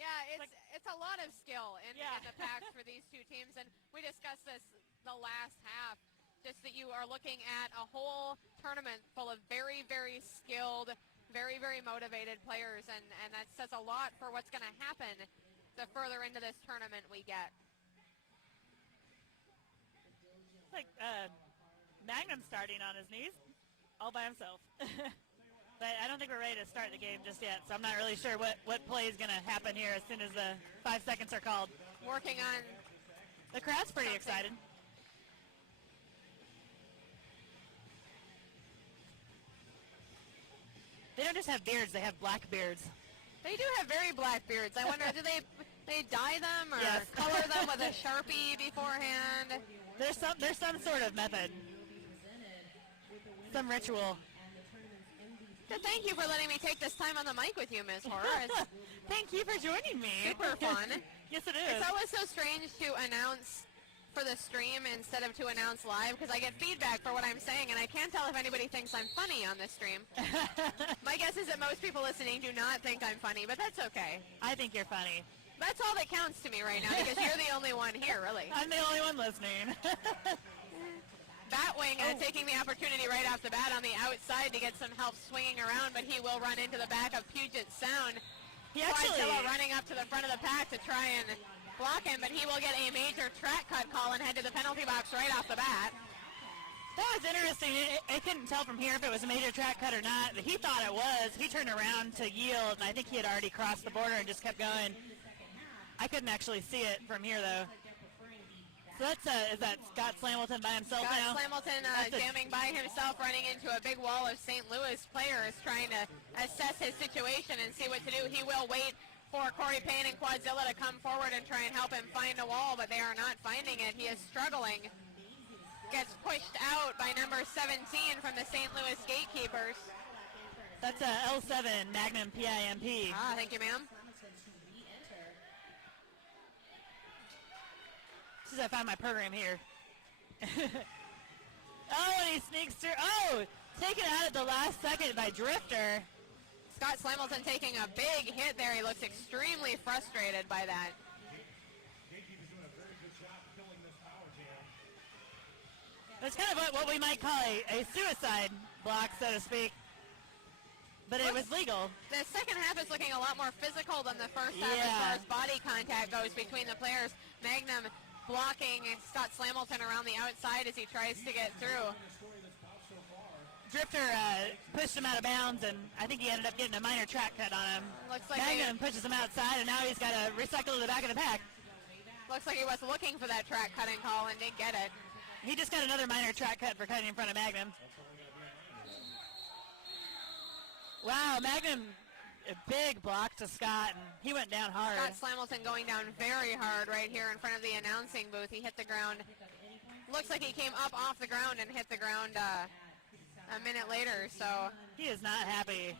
Yeah, it's a lot of skill in the packs for these two teams, and we discussed this the last half, just that you are looking at a whole tournament full of very, very skilled, very, very motivated players, and that says a lot for what's going to happen the further into this tournament we get. It's like Magnum starting on his knees all by himself. But I don't think we're ready to start the game just yet, so I'm not really sure what play is going to happen here as soon as the 5 seconds are called. Working on... The crowd's pretty excited. They don't just have beards, they have black beards. They do have very black beards. I wonder, do they dye them or yes. color them with a Sharpie beforehand? There's some sort of method. Some ritual. So thank you for letting me take this time on the mic with you, Ms. Horror. Thank you for joining me. Super fun. Yes, it is. It's always so strange to announce for the stream instead of to announce live because I get feedback for what I'm saying, and I can't tell if anybody thinks I'm funny on this stream. My guess is that most people listening do not think I'm funny, but that's okay. I think you're funny. That's all that counts to me right now because you're the only one here, really. I'm the only one listening. Batwing taking the opportunity right off the bat on the outside to get some help swinging around, but he will run into the back of Puget Sound. Quadzilla running up to the front of the pack to try and block him, but he will get a major track cut call and head to the penalty box right off the bat. That was interesting. I couldn't tell from here if it was a major track cut or not. But he thought it was. He turned around to yield, and I think he had already crossed the border and just kept going. I couldn't actually see it from here, though. So that's, is that Scott Slamilton by himself now? Scott Slamilton jamming by himself, running into a big wall of St. Louis players, trying to assess his situation and see what to do. He will wait for Corey Payne and Quadzilla to come forward and try and help him find a wall, but they are not finding it. He is struggling. Gets pushed out by number 17 from the St. Louis Gatekeepers. That's a L7 Magnum PIMP. Thank you, ma'am. As I found my program here. Oh, and he sneaks through. Oh, taken out at the last second by Drifter. Scott Slamilton taking a big hit there. He looks extremely frustrated by that. Gatekeepers doing a very good job filling this power jam. It's kind of what we might call a suicide block, so to speak. But it was legal. The second half is looking a lot more physical than the first half as far as body contact goes between the players. Magnum blocking Scott Slamilton around the outside as he tries to get through. Drifter pushed him out of bounds, and I think he ended up getting a minor track cut on him. Looks like Magnum pushes him outside, and now he's got to recycle to the back of the pack. Looks like he was looking for that track cutting call and didn't get it. He just got another minor track cut for cutting in front of Magnum. Wow, Magnum, a big block to Scott, and he went down hard. Scott Slamilton going down very hard right here in front of the announcing booth. He hit the ground. Looks like he came up off the ground and hit the ground a minute later, so. He is not happy.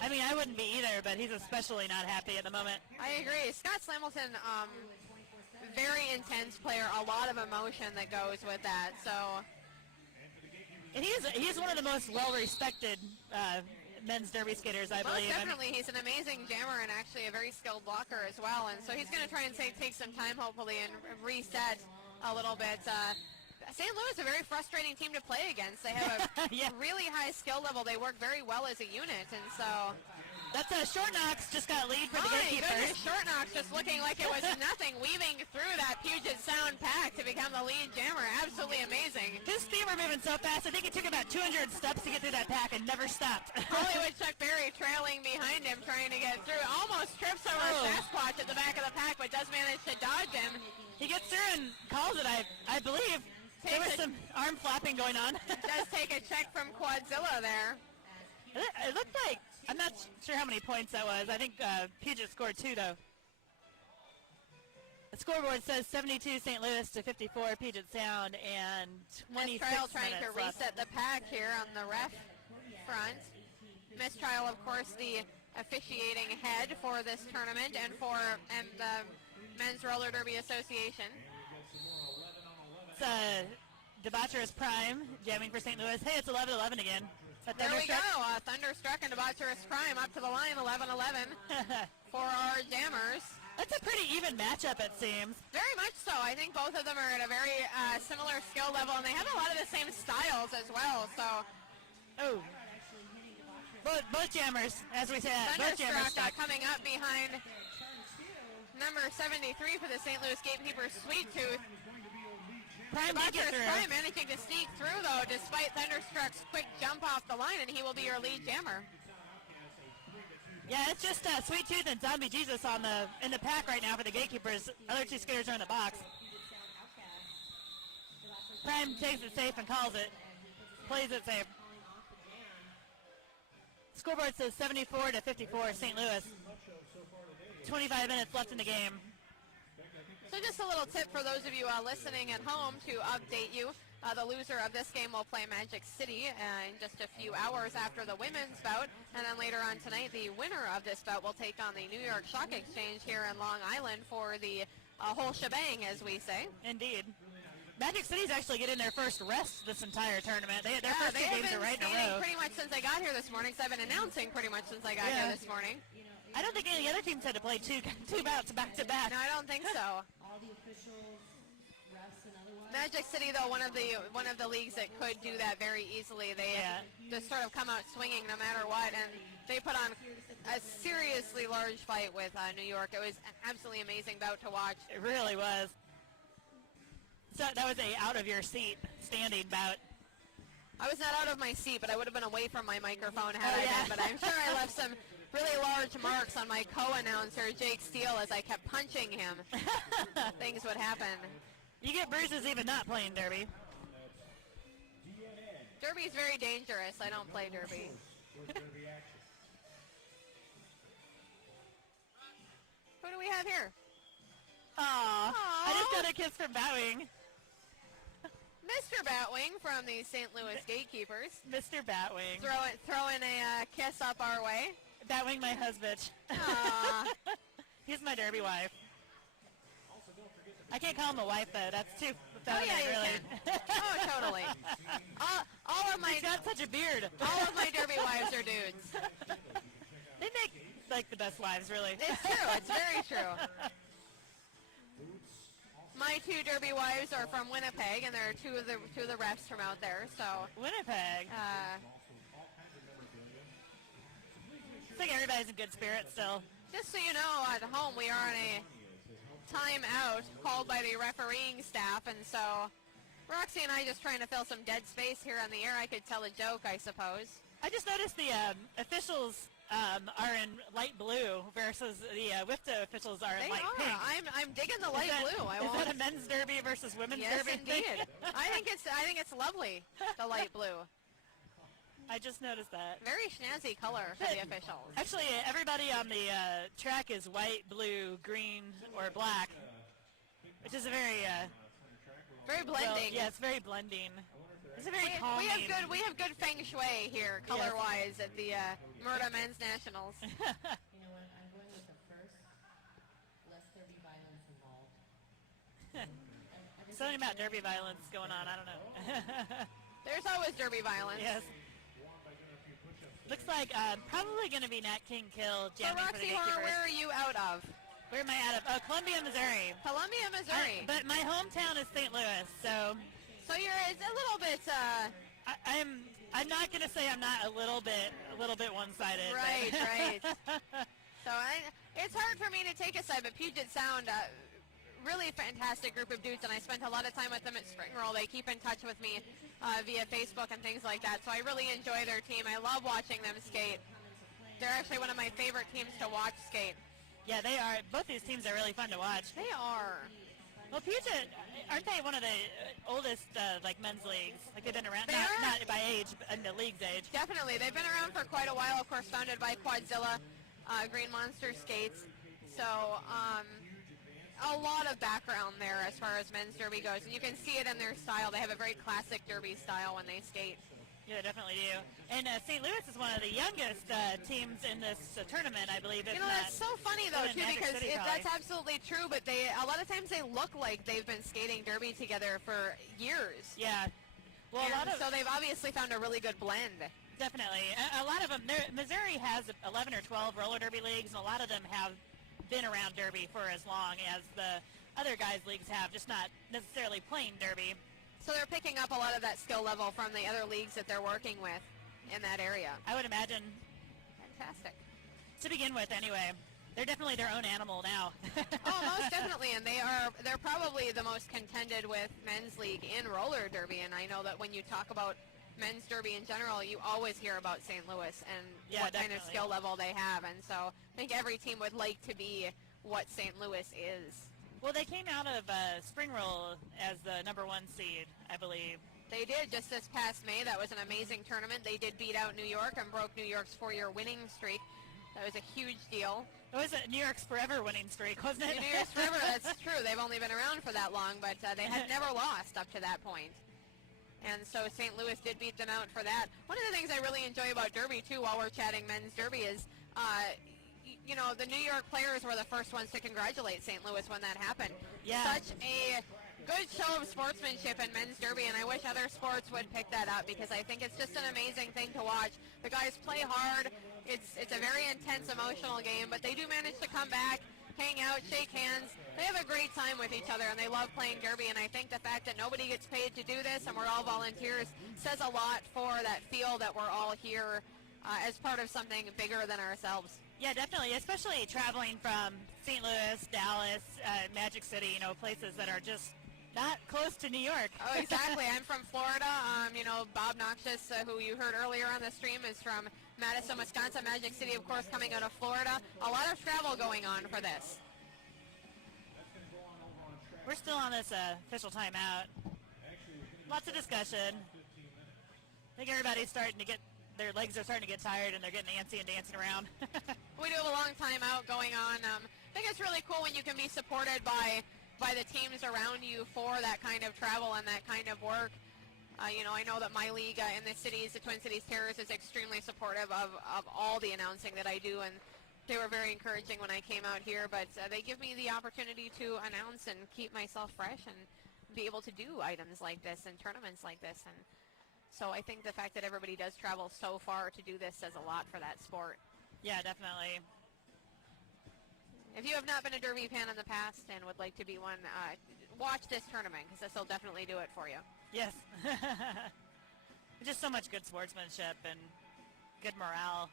I mean, I wouldn't be either, but he's especially not happy at the moment. I agree. Scott Slamilton, very intense player, a lot of emotion that goes with that, so. And he's one of the most well-respected men's derby skaters, I believe. Most definitely. He's an amazing jammer and actually a very skilled blocker as well, and so he's going to try and take some time, hopefully, and reset a little bit. St. Louis is a very frustrating team to play against. They have a yeah. really high skill level. They work very well as a unit, and so. That's Short Knox just got a lead for the Gatekeepers. Goodness, Short Knox just looking like it was nothing, weaving through that Puget Sound pack to become the lead jammer. Absolutely amazing. His feet were moving so fast, I think it took about 200 steps to get through that pack and never stopped. Hollywood Chuck Berry trailing behind him, trying to get through. Almost trips over Sasquatch at the back of the pack, but does manage to dodge him. He gets through and calls it, I believe. There was some arm flapping going on. Does take a check from Quadzilla there. It looked like, I'm not sure how many points that was. I think Puget scored 2, though. The scoreboard says 72 St. Louis to 54 Puget Sound, and 26 Mistrial trying to minutes reset left. the pack here on the ref front. Mistrial, of course, the officiating head for this tournament and for the Men's Roller Derby Association. It's Debaucherous Prime jamming for St. Louis. Hey, it's 11-11 again. There we go. Thunderstruck and Debaucherous Prime up to the line, 11-11 for our jammers. That's a pretty even matchup, it seems. Very much so. I think both of them are at a very similar skill level, and they have a lot of the same styles as well. So, both jammers, as we said, both jammers Thunderstruck coming up behind number 73 for the St. Louis Gatekeepers, Sweet Tooth. Debaucherous Prime managing to sneak through, though, despite Thunderstruck's quick jump off the line, and he will be your lead jammer. Yeah, it's just Sweet Tooth and Zombie Jesus in the pack right now for the Gatekeepers. Other two skaters are in the box. Prime takes it safe and calls it. Plays it safe. Scoreboard says 74 to 54 St. Louis. 25 minutes left in the game. So just a little tip for those of you listening at home to update you. The loser of this game will play Magic City in just a few hours after the women's bout. And then later on tonight, the winner of this bout will take on the New York Stock Exchange here in Long Island for the whole shebang, as we say. Indeed. Magic City's actually getting their first rest this entire tournament. Their first two games are right in a row. Pretty much since I got here this morning, because I've been announcing pretty much since I got here this morning. I don't think any of the other teams had to play two bouts back-to-back. No, I don't think so. Magic City, though, one of the leagues that could do that very easily. They just sort of come out swinging no matter what, and they put on a seriously large fight with New York. It was an absolutely amazing bout to watch. It really was. So that was a out-of-your-seat standing bout. I was not out of my seat, but I would have been away from my microphone had I been, but I'm sure I left some really large marks on my co-announcer, Jake Steele, as I kept punching him. Things would happen. You get bruises even not playing Derby. Derby is very dangerous. I don't play Derby. Who do we have here? Aww. I just got a kiss from Batwing. Mr. Batwing from the St. Louis Gatekeepers. Mr. Batwing. Throwing a kiss up our way. Batwing, my husband. He's my Derby wife. I can't call him a wife, though. That's too feminine, really. Oh, totally. All of my... He's got such a beard. All of my Derby wives are dudes. They make, like, the best wives, really. It's true. It's very true. My two Derby wives are from Winnipeg, and there are two of the refs from out there, so... Winnipeg? I think everybody's in good spirits still. Just so you know, at home we are on a timeout called by the refereeing staff, and so Roxy and I just trying to fill some dead space here on the air. I could tell a joke, I suppose. I just noticed the officials are in light blue versus the WIFTA officials are in light pink. I'm digging the light blue. Is that a men's derby versus women's yes, derby? Yes, indeed. I think it's lovely, the light blue. I just noticed that. Very snazzy color for the officials. Actually, everybody on the track is white, blue, green, or black, which is a very Very blending. yeah, it's very blending. It's a very calming. We have good feng shui here, color-wise, at the Murda Men's Nationals. You know what? I'm going with the first. Less derby violence involved. Something about derby violence going on. I don't know. There's always derby violence. Yes. Looks like probably going to be Nat King Kill So jamming for the Roxy Horror, Gatekeepers. where are you out of? Where am I out of? Oh, Columbia, Missouri. Columbia, Missouri. But my hometown is St. Louis, so So it's a little bit. I'm not going to say I'm not a little bit one-sided. Right, but- right. So it's hard for me to take a side, but Puget Sound, really fantastic group of dudes, and I spent a lot of time with them at Spring Roll. They keep in touch with me via Facebook and things like that, so I really enjoy their team. I love watching them skate. They're actually one of my favorite teams to watch skate. Yeah, they are. Both these teams are really fun to watch. They are. Well, Puget, aren't they one of the oldest men's leagues? Like they've been around, They are. not by age, but in the league's age. Definitely. They've been around for quite a while, of course, founded by Quadzilla, Green Monster Skates. So a lot of background there as far as men's derby goes. And you can see it in their style. They have a very classic derby style when they skate. Yeah, definitely do. And St. Louis is one of the youngest teams in this tournament, I believe. You know, that's so funny, though, Other too, than Magic because City, that's probably. absolutely true, but a lot of times they look like they've been skating derby together for years. Yeah. Well, So they've obviously found a really good blend. Definitely. A lot of them, Missouri has 11 or 12 roller derby leagues, and a lot of them have been around derby for as long as the other guys' leagues have, just not necessarily playing derby. So they're picking up a lot of that skill level from the other leagues that they're working with in that area. I would imagine, Fantastic. to begin with anyway. They're definitely their own animal now. Oh, most definitely, and they're probably the most contended with men's league in roller derby, and I know that when you talk about men's derby in general, you always hear about St. Louis and Yeah, what kind of definitely. skill level they have, and so I think every team would like to be what St. Louis is. Well, they came out of Spring Roll as the number 1 seed, I believe. They did just this past May. That was an amazing tournament. They did beat out New York and broke New York's 4-year winning streak. That was a huge deal. It was a New York's forever winning streak, wasn't it? New York's forever, that's true. They've only been around for that long, but they had never lost up to that point. And so St. Louis did beat them out for that. One of the things I really enjoy about Derby, too, while we're chatting men's Derby is, you know, the New York players were the first ones to congratulate St. Louis when that happened. Yeah. Such a good show of sportsmanship in men's derby, and I wish other sports would pick that up because I think it's just an amazing thing to watch. The guys play hard. It's a very intense, emotional game, but they do manage to come back, hang out, shake hands. They have a great time with each other, and they love playing derby, and I think the fact that nobody gets paid to do this and we're all volunteers says a lot for that feel that we're all here as part of something bigger than ourselves. Yeah, definitely, especially traveling from St. Louis, Dallas, Magic City, you know, places that are just not close to New York. Oh, exactly. I'm from Florida. You know, Bob Noxious, who you heard earlier on the stream, is from Madison, Wisconsin. Magic City, of course, coming out of Florida. A lot of travel going on for this. We're still on this official timeout. Lots of discussion. I think everybody's starting to get, their legs are starting to get tired and they're getting antsy and dancing around. We do have a long timeout going on. I think it's really cool when you can be supported by the teams around you for that kind of travel and that kind of work. You know, I know that my league in the cities, the Twin Cities Terrors, is extremely supportive of all the announcing that I do, and they were very encouraging when I came out here, but they give me the opportunity to announce and keep myself fresh and be able to do items like this and tournaments like this. And so I think the fact that everybody does travel so far to do this says a lot for that sport. Yeah, definitely. If you have not been a Derby fan in the past and would like to be one, watch this tournament because this will definitely do it for you. Yes. Just so much good sportsmanship and good morale.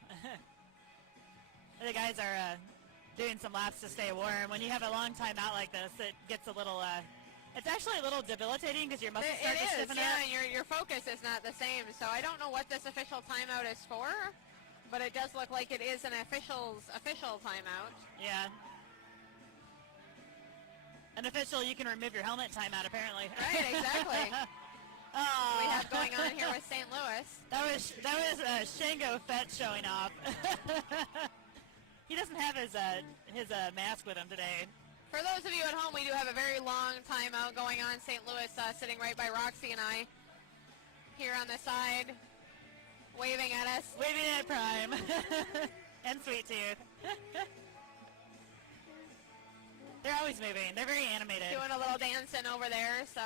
The guys are doing some laps to stay warm. When you have a long time out like this, it gets a little, it's actually a little debilitating because your muscles start to stiffen yeah, up. your focus is not the same. So I don't know what this official timeout is for, but it does look like it is an official timeout. Yeah. An official, you can remove your helmet timeout, apparently. Right, exactly. Oh. we have going on here with St. Louis. That was Shango Fett showing off. He doesn't have his mask with him today. For those of you at home, we do have a very long timeout going on. St. Louis sitting right by Roxy and I here on the side, waving at us. Waving at Prime and Sweet Tooth. They're always moving. They're very animated. Doing a little dancing over there, so.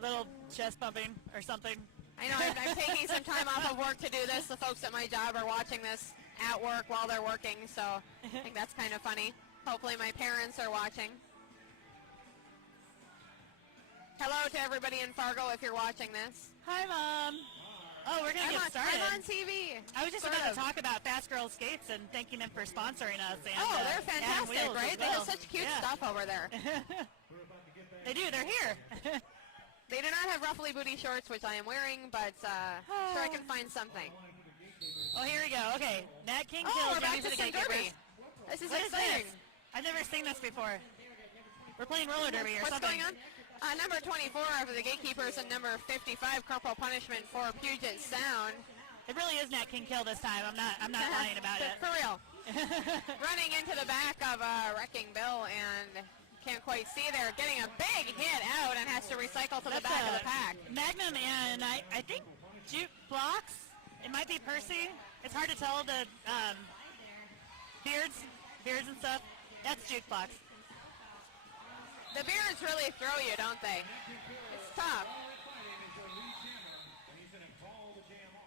Little chest bumping or something. I know I'm taking some time off of work to do this. The folks at my job are watching this at work while they're working, so I think that's kind of funny. Hopefully my parents are watching. Hello to everybody in Fargo if you're watching this. Hi, Mom. Oh, we're going to get started. I'm on TV. I was just about to talk about Fast Girl Skates and thanking them for sponsoring us. And, oh, they're fantastic, right? They have such cute stuff over there. They do. They're here. They do not have ruffly booty shorts, which I am wearing, but sure I can find something. Oh, here we go. Okay, Nat King Oh, kills we're back Johnny to for the some Gatekeepers. derby. This is What exciting. is this? I've never seen this before. We're playing roller derby or What's something. going on? Number 24 for the Gatekeepers and number 55 Corporal Punishment for Puget Sound. It really is Nat King kill this time. I'm not lying about it. For real. Running into the back of Wrecking Bill and can't quite see there. Getting a big hit out and has to recycle to the back of the pack. Magnum and I think Juke Blocks. It might be Percy. It's hard to tell the beards and stuff. That's Juke Blocks. The beards really throw you, don't they? It's tough.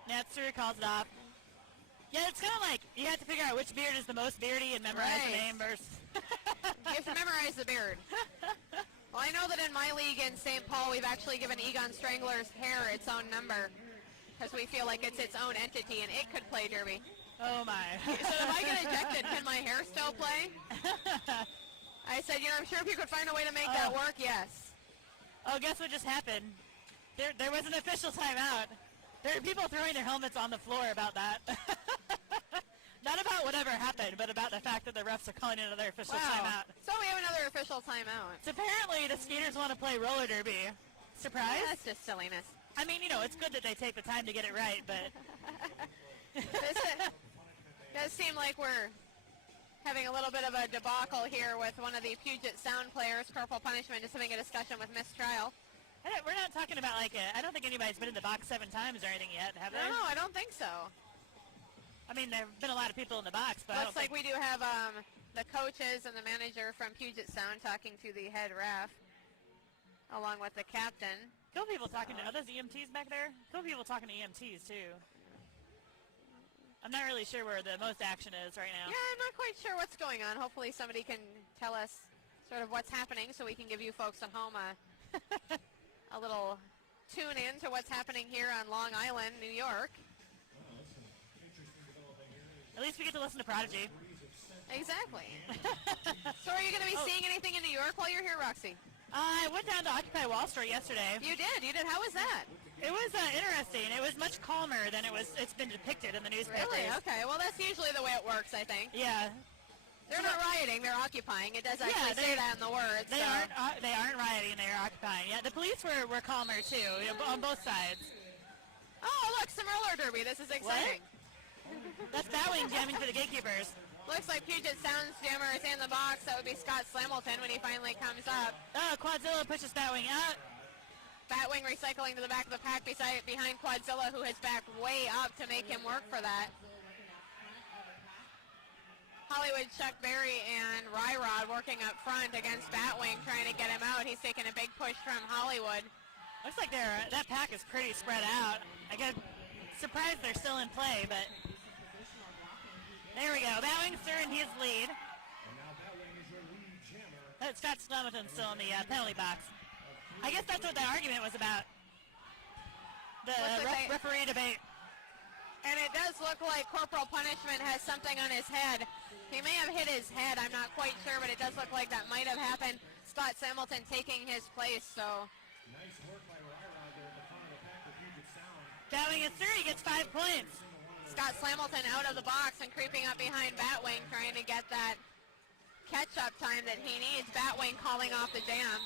Natster calls it off. Yeah, it's kind of like you have to figure out which beard is the most beardy and memorize the name versus... You have to memorize the beard. Well, I know that in my league in St. Paul, we've actually given Egon Strangler's hair its own number because we feel like it's its own entity and it could play derby. Oh, my. So if I get ejected, can my hair still play? I said, I'm sure if you could find a way to make that work, yes. Oh, guess what just happened? There was an official timeout. There are people throwing their helmets on the floor about that. Not about whatever happened, but about the fact that the refs are calling another official timeout. So we have another official timeout. So apparently the skaters want to play roller derby. Surprise? That's just silliness. I mean, it's good that they take the time to get it right, but... This does seem like we're having a little bit of a debacle here with one of the Puget Sound players, Corporal Punishment, just having a discussion with Miss Trial. We're not talking about I don't think anybody's been in the box 7 times or anything yet, have they? No, I don't think so. I mean, there have been a lot of people in the box, but Looks like we do have the coaches and the manager from Puget Sound talking to the head ref, along with the captain. Cool people talking to, are those EMTs back there? Cool people talking to EMTs, too. I'm not really sure where the most action is right now. Yeah, I'm not quite sure what's going on. Hopefully somebody can tell us sort of what's happening so we can give you folks at home a little tune in to what's happening here on Long Island, New York. At least we get to listen to Prodigy. Exactly. So are you going to be seeing anything in New York while you're here, Roxy? I went down to Occupy Wall Street yesterday. You did. How was that? It was interesting. It was much calmer than it's been depicted in the newspapers. Really? Okay. Well, that's usually the way it works, I think. Yeah. They're not rioting. They're occupying. It does actually say that in the words. They aren't rioting. They are occupying. Yeah, the police were calmer, too, on both sides. Oh, look, some roller derby. This is exciting. That's Batwing jamming for the Gatekeepers. Looks like Puget Sound's jammer is in the box. That would be Scott Slamilton when he finally comes up. Oh, Quadzilla pushes Batwing out. Batwing recycling to the back of the pack behind Quadzilla, who has backed way up to make him work for that. Hollywood, Chuck Berry, and Ryrod working up front against Batwing, trying to get him out. He's taking a big push from Hollywood. Looks like that pack is pretty spread out. I get surprised they're still in play, but there we go. Batwing's still in his lead. Scott Slamilton's still in the penalty box. I guess that's what the argument was about. The referee debate. And it does look like Corporal Punishment has something on his head. He may have hit his head. I'm not quite sure, but it does look like that might have happened. Scott Slamilton taking his place, so. Nice work by Ryrod there at the front of the pack for Puget Sound. Batwing is through. He gets 5 points. Scott Slamilton out of the box and creeping up behind Batwing, trying to get that catch-up time that he needs. Batwing calling off the jam.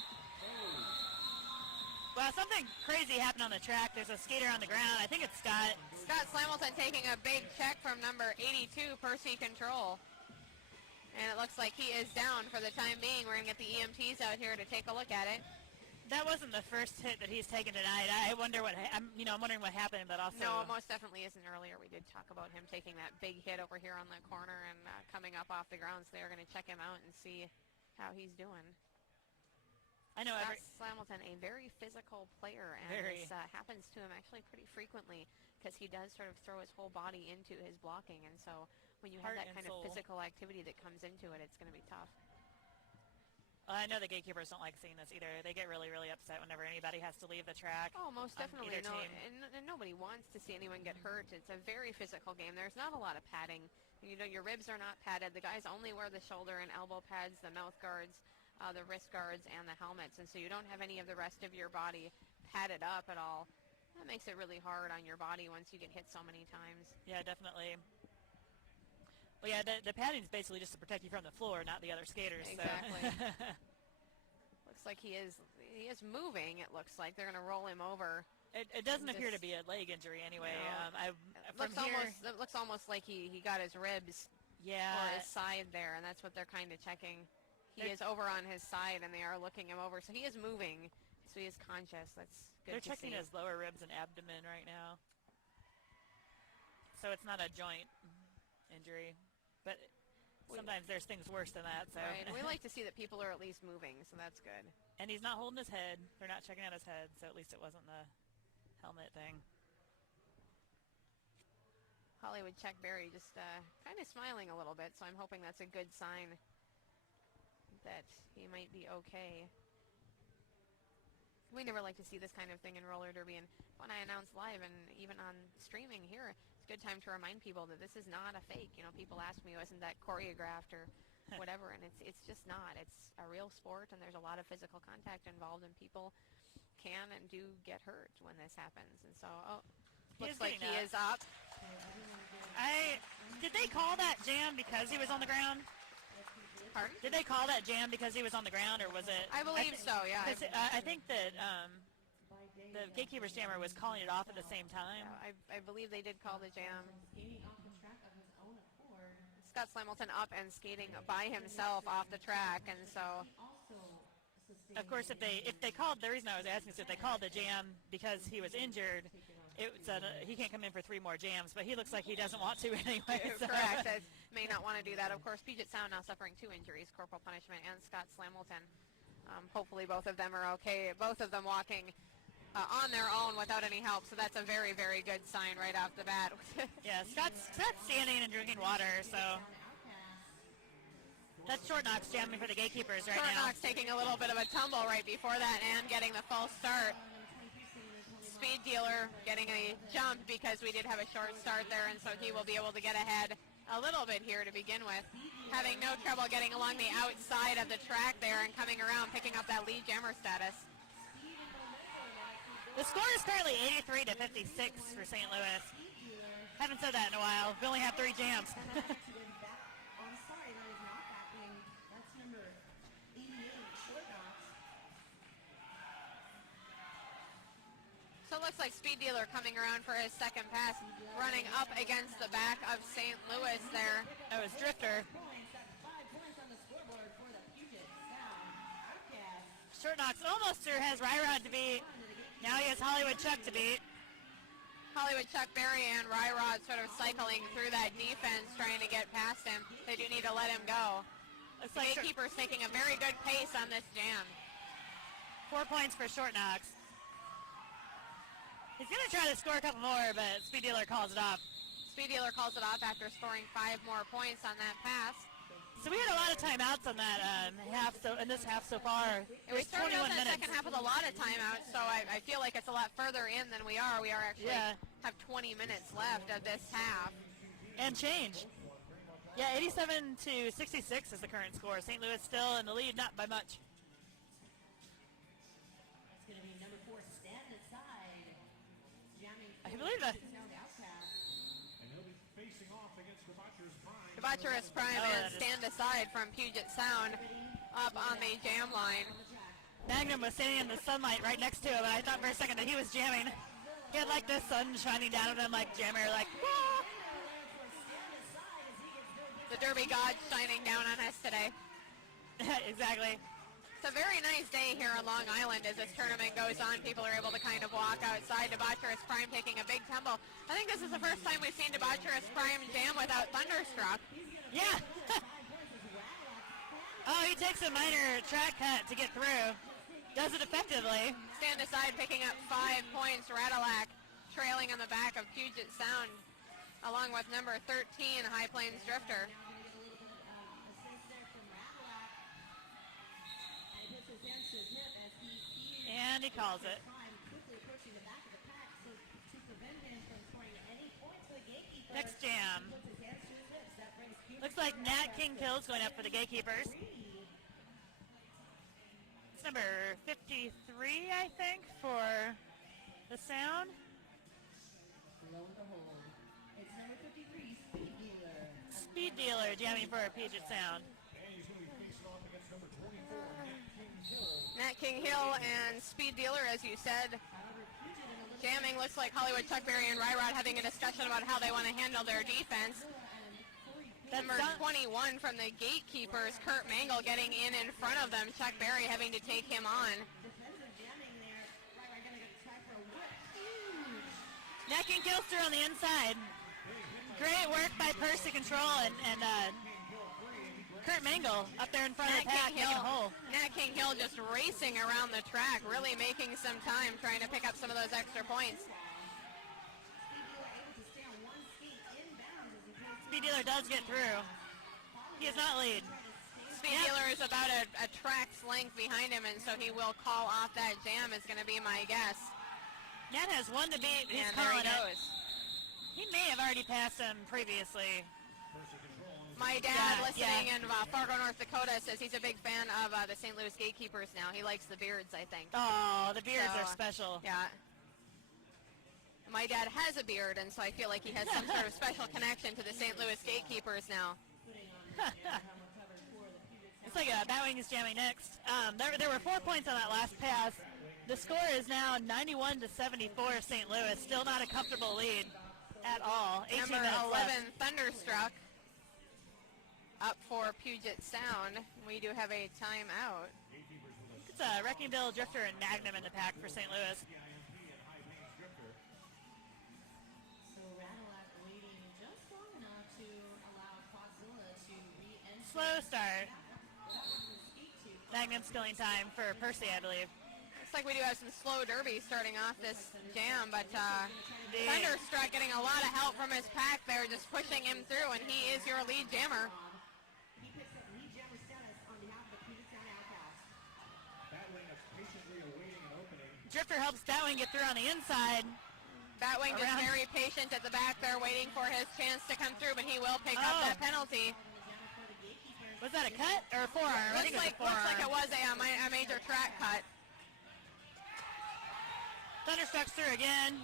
Well, something crazy happened on the track. There's a skater on the ground. I think it's Scott. Scott Slamilton taking a big check from number 82, Percy Control. And it looks like he is down for the time being. We're going to get the EMTs out here to take a look at it. That wasn't the first hit that he's taken tonight. I wonder what I'm wondering what happened, but also No, it most definitely isn't. Earlier we did talk about him taking that big hit over here on the corner and coming up off the ground. So they're going to check him out and see how he's doing. I know Scott Slamilton, a very physical player, and this happens to him actually pretty frequently because he does sort of throw his whole body into his blocking, and so when you have that kind of physical activity that comes into it, it's going to be tough. I know the Gatekeepers don't like seeing this either. They get really, really upset whenever anybody has to leave the track. Oh, most definitely. Either No, team. and nobody wants to see anyone get hurt. It's a very physical game. There's not a lot of padding. You know, your ribs are not padded. The guys only wear the shoulder and elbow pads, the mouth guards, the wrist guards, and the helmets. And so you don't have any of the rest of your body padded up at all. That makes it really hard on your body once you get hit so many times. Yeah, definitely. Well, yeah, the padding's basically just to protect you from the floor, not the other skaters. Exactly. So. Looks like he is moving. It looks like they're going to roll him over. It doesn't appear to be a leg injury anyway. No. It looks almost like he got his ribs or his side there, and that's what they're kind of checking. He is over on his side, and they are looking him over. So he is moving, so he is conscious. That's good They're to checking see. his lower ribs and abdomen right now. So it's not a joint injury. But sometimes there's things worse than that. So. Right. We like to see that people are at least moving, so that's good. And he's not holding his head. They're not checking out his head, so at least it wasn't the helmet thing. Hollywood Check Berry just kind of smiling a little bit, so I'm hoping that's a good sign that he might be okay. We never like to see this kind of thing in roller derby, and when I announce live and even on streaming here, it's a good time to remind people that this is not a fake. You know, people ask me, isn't that choreographed or whatever, and it's just not. It's a real sport, and there's a lot of physical contact involved, and people can and do get hurt when this happens. And so, looks like he is up. Did they call that jam because he was on the ground? Pardon? Did they call that jam because he was on the ground, or was it? I believe so, yeah. I think that the Gatekeepers jammer was calling it off at the same time. Yeah, I believe they did call the jam. Skating off the track of his own accord. Scott Slamilton up and skating by himself off the track, and so. Of course, if they called, the reason I was asking is if they called the jam because he was injured, it said he can't come in for 3 more jams, but he looks like he doesn't want to anyway. So. Correct. I may not want to do that. Of course, Puget Sound now suffering 2 injuries, corporal punishment and Scott Slamilton. Hopefully both of them are okay. Both of them walking on their own without any help, so that's a very, very good sign right off the bat. Yeah, Scott's standing and drinking water, so that's Short Knox jamming for the Gatekeepers right Short now. Knox taking a little bit of a tumble right before that and getting the false start. Speed Dealer getting a jump because we did have a short start there, and so he will be able to get ahead a little bit here to begin with. Having no trouble getting along the outside of the track there and coming around, picking up that lead jammer status. The score is currently 83 to 56 for St. Louis. Haven't said that in a while. We only have 3 jams. I'm sorry, that is not happening. That's number 88, Short Knox. So it looks like Speed Dealer coming around for his second pass, running up against the back of St. Louis there. That was Drifter. Points, that's 5 points on the scoreboard for the Puget Sound Outcasts. Short Knox almost has Ryrod to beat. Now he has Hollywood Chuck to beat. Hollywood Chuck Berry and Ryrod sort of cycling through that defense, trying to get past him. They do need to let him go. Looks like Gatekeepers taking a very good pace on this jam. 4 points for Short Knox. He's going to try to score a couple more, but Speed Dealer calls it off. Speed Dealer calls it off after scoring 5 more points on that pass. So we had a lot of timeouts on that in this half so far. We started out 21 that minutes. second half with a lot of timeouts, so I feel like it's a lot further in than we are. We are actually have 20 minutes left of this half. And change. Yeah, 87 to 66 is the current score. St. Louis still in the lead, not by much. It's going to be number 4, Stand Aside. Jamming I believe that. Sound Outcasts. And he'll be facing off against Debaucherous Prime. Debaucherous Prime and Stand Aside from Puget Sound up on the jam line. Magnum was standing in the sunlight right next to him, and I thought for a second that he was jamming. He had like the sun shining down on him like jammer, like, whoa! The Derby gods shining down on us today. Exactly. It's a very nice day here on Long Island as this tournament goes on. People are able to kind of walk outside. Debaucherous Prime taking a big tempo. I think this is the first time we've seen Debaucherous Prime jam without Thunderstruck. Yeah. Oh, he takes a minor track cut to get through. Does it effectively. Stand aside picking up 5 points. Radillac trailing on the back of Puget Sound along with number 13, High Plains Drifter. And he calls it. Next jam. Looks like Nat King Kill's going up for the Gatekeepers. It's number 53, I think, for the Sound. Lo and behold, it's number 53, Speed Dealer. Speed Dealer jamming for a Puget Sound. And he's going to be facing off against number 24, Nat King Hill and Speed Dealer, as you said, jamming. Looks like Hollywood Chuck Berry and Ryrod having a discussion about how they want to handle their defense. Number 21 from the Gatekeepers, Kurt Mangle getting in front of them. Chuck Berry having to take him on. Nat King Kill's through on the inside. Great work by Percy Control and Kurt Mangle up there in front of the pack, making a hole. Nat King Hill just racing around the track, really making some time, trying to pick up some of those extra points. Speed Dealer does get through. He does not lead. Speed Dealer is about a track's length behind him, and so he will call off that jam, is going to be my guess. Nat has one to beat. He's And there he calling it. goes. He may have already passed him previously. My dad, Yeah, listening yeah. in Fargo, North Dakota, says he's a big fan of the St. Louis Gatekeepers now. He likes the beards, I think. Oh, the beards So, are special. Yeah. My dad has a beard, and so I feel like he has some sort of special connection to the St. Louis Gatekeepers now. It's like Batwing is jamming next. There were 4 points on that last pass. The score is now 91-74 St. Louis. Still not a comfortable lead at all. 18 Number minutes 11, left. Thunderstruck, up for Puget Sound. We do have a timeout. It's Wrecking Bill, Drifter, and Magnum in the pack for St. Louis. So Radillac waiting just long enough to allow Quadzilla to re-enter. Slow start. Magnum stealing time for Percy, I believe. Looks like we do have some slow derby starting off this jam, but Thunderstruck getting a lot of help from his pack there, just pushing him through, and he is your lead jammer. He picks up lead jammer status on behalf of the Puget Sound Outcasts. Batwing is patiently awaiting an opening. Drifter helps Batwing get through on the inside. Batwing just Around. very patient at the back there, waiting for his chance to come through, but he will pick up that penalty. Was that a cut or a forearm? I think it was a forearm. Looks like it was a major track cut. Thunderstruck's through again.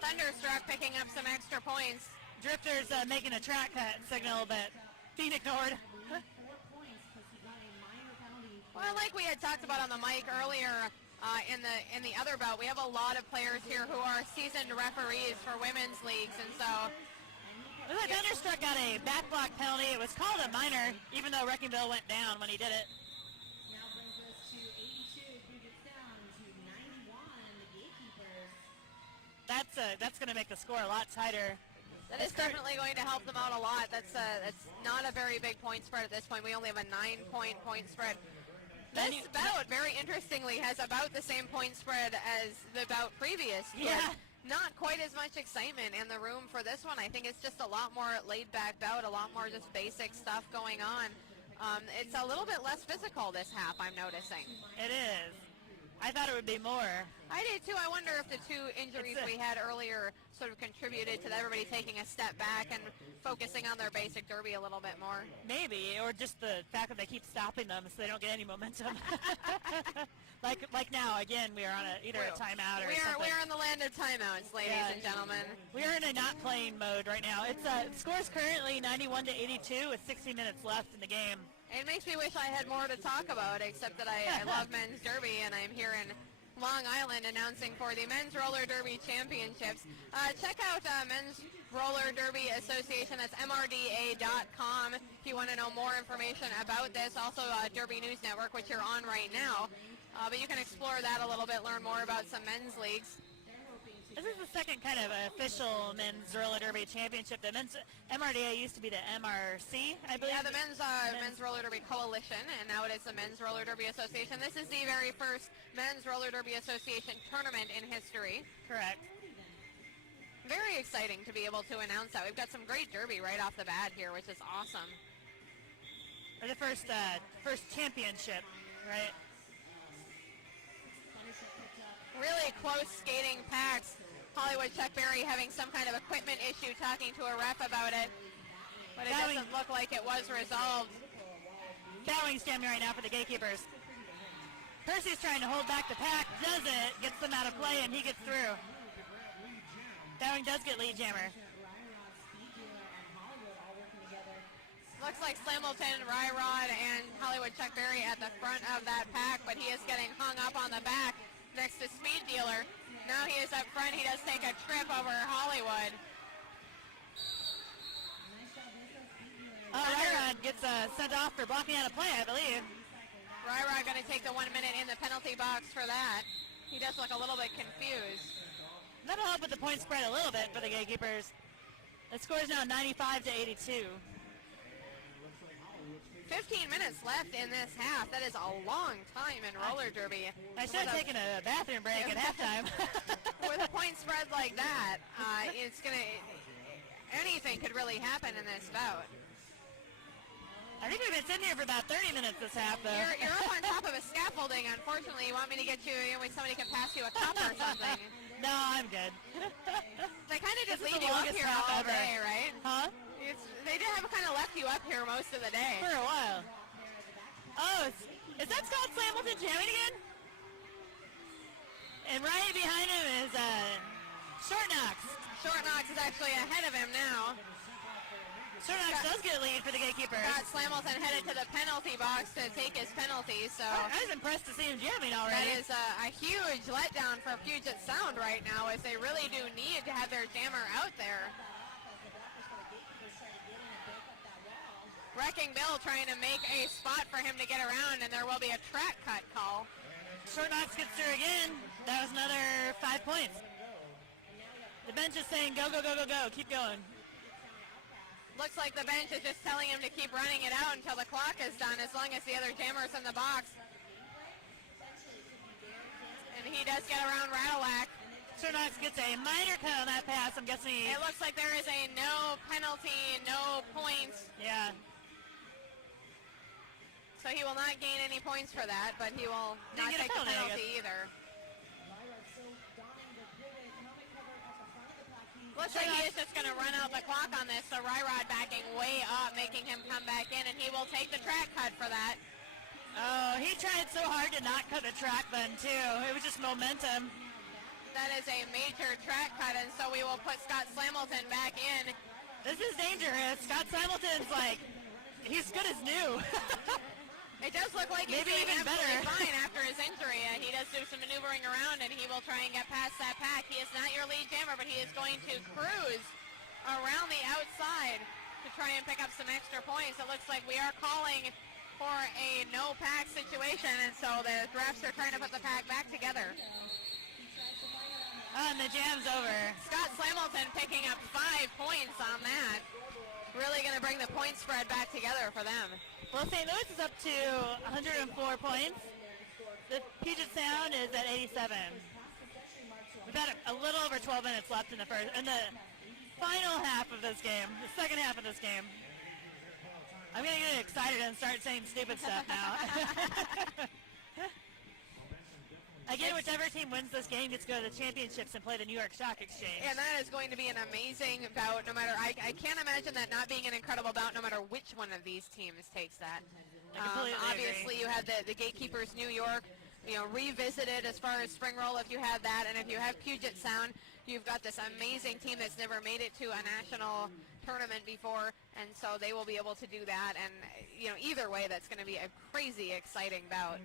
Thunderstruck picking up some extra points. Drifter's making a track cut signal, but being ignored. 4 points because he got a minor penalty. Well, like we had talked about on the mic earlier in the other bout, we have a lot of players here who are seasoned referees for women's leagues, and so Looks like Thunderstruck got a back block penalty. It was called a minor, even though Wrecking Bill went down when he did it. Now brings us to 82 Puget Sound to 91 the Gatekeepers. That's going to make the score a lot tighter. that is definitely going to help them out a lot. That's not a very big point spread at this point. We only have a 9-point spread. Then This bout, very interestingly, has about the same point spread as the bout previous. but Yeah. Not quite as much excitement in the room for this one. I think it's just a lot more laid-back bout, a lot more just basic stuff going on. It's a little bit less physical this half, I'm noticing. It is. I thought it would be more. I did too. I wonder if the two injuries we had earlier sort of contributed to everybody taking a step back and focusing on their basic derby a little bit more. Maybe, or just the fact that they keep stopping them so they don't get any momentum. like now, again, we are on either a timeout or something. We are in the land of timeouts, ladies and gentlemen. We are in a not playing mode right now. It's scores currently 91-82 with 60 minutes left in the game. It makes me wish I had more to talk about, except that I love men's derby, and I'm here in Long Island announcing for the Men's Roller Derby Championships. Check out Men's Roller Derby Association. That's MRDA.com if you want to know more information about this. Also, Derby News Network, which you're on right now. But you can explore that a little bit, learn more about some men's leagues. This is the second kind of official men's roller derby championship. The men's MRDA used to be the MRC, I believe. Yeah, the men's roller derby coalition, and now it is the Men's Roller Derby Association. This is the very first Men's Roller Derby Association tournament in history. Correct. Very exciting to be able to announce that. We've got some great derby right off the bat here, which is awesome. Or the first championship, right? Really close skating packs. Hollywood Chuck Berry having some kind of equipment issue, talking to a ref about it, but it doesn't look like it was resolved. Dowing's jamming right now for the Gatekeepers. Percy's trying to hold back the pack, doesn't, gets them out of play, and he gets through. Dowing does get lead jammer. Looks like Slamilton, Ryrod, and Hollywood Chuck Berry at the front of that pack, but he is getting hung up on the back next to Speed Dealer. Now he is up front. He does take a trip over Hollywood. Ryrod gets sent off for blocking out a play, I believe. Ryrod going to take the 1 minute in the penalty box for that. He does look a little bit confused. That'll help with the point spread a little bit for the Gatekeepers. The score is now 95-82. 15 minutes left in this half. That is a long time in roller derby. I should have taken a bathroom break at halftime. With a point spread like that, it's going to... Anything could really happen in this bout. I think we've been sitting here for about 30 minutes this half, though. You're up on top of a scaffolding. Unfortunately, you want me to get you... somebody can pass you a cup or something. No, I'm good. They kind of just This is leave the you up longest here half all ever. day, right? Huh? They just have kind of left you up here most of the day. For a while. Oh, is that Scott Slamilton jamming again? And right behind him is Short Knox. Short Knox is actually ahead of him now. Short Knox does get a lead for the Gatekeepers. Scott Slamilton headed to the penalty box to take his penalty, so... I was impressed to see him jamming already. That is a huge letdown for Puget Sound right now, as they really do need to have their jammer out there. Wrecking Bill trying to make a spot for him to get around, and there will be a track cut call. Short Knox gets through again. That was another 5 points. The bench is saying, go, go, go, go, go. Keep going. Looks like the bench is just telling him to keep running it out until the clock is done, as long as the other jammer's in the box. And he does get around Rattlelack. Short Knox gets a minor cut on that pass. I'm guessing It looks like there is a no penalty, no points. Yeah. So he will not gain any points for that, but he will not Didn't get a take the penalty, I penalty either. Looks like he is just going to run out the clock on this, so Ryrod backing way up, making him come back in, and he will take the track cut for that. Oh, he tried so hard to not cut the track then, too. It was just momentum. That is a major track cut, and so we will put Scott Slamilton back in. This is dangerous. Scott Slamilton's like, he's good as new. It does look like he's Maybe doing even absolutely better. fine after his injury. He does do some maneuvering around, and he will try and get past that pack. He is not your lead jammer, but he is going to cruise around the outside to try and pick up some extra points. It looks like we are calling for a no pack situation, and so the refs are trying to put the pack back together. And the jam's over. Scott Slamilton picking up 5 points on that. Really going to bring the point spread back together for them. Well, St. Louis is up to 104 points. The Puget Sound is at 87. We've got a little over 12 minutes left in the final half of this game, the second half of this game. I'm going to get excited and start saying stupid stuff now. Again, whichever team wins this game gets to go to the championships and play the New York Stock Exchange. And that is going to be an amazing bout. No matter, I can't imagine that not being an incredible bout, no matter which one of these teams takes that. I completely obviously, agree. you had the Gatekeepers New York, revisited as far as spring roll if you have that, and if you have Puget Sound, you've got this amazing team that's never made it to a national tournament before, and so they will be able to do that. And either way, that's going to be a crazy exciting bout.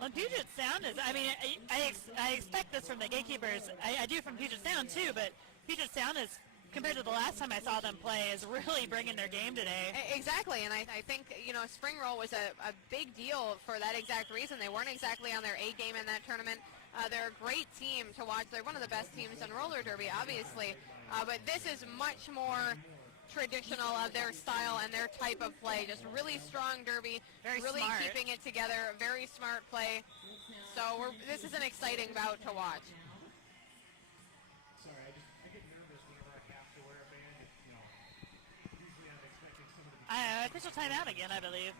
Well, Puget Sound is, I mean, I expect this from the Gatekeepers. I do from Puget Sound too, but Puget Sound is, compared to the last time I saw them play, is really bringing their game today. Exactly, and I think, Spring Roll was a big deal for that exact reason. They weren't exactly on their A game in that tournament. They're a great team to watch. They're one of the best teams in roller derby, obviously, but this is much more traditional of their style and their type of play. Just really strong derby, Very really smart. keeping it together, very smart play. So this is an exciting bout to watch. Sorry, I get nervous whenever I have to wear a band. Usually I'm expecting someone to be Official timeout again, I believe.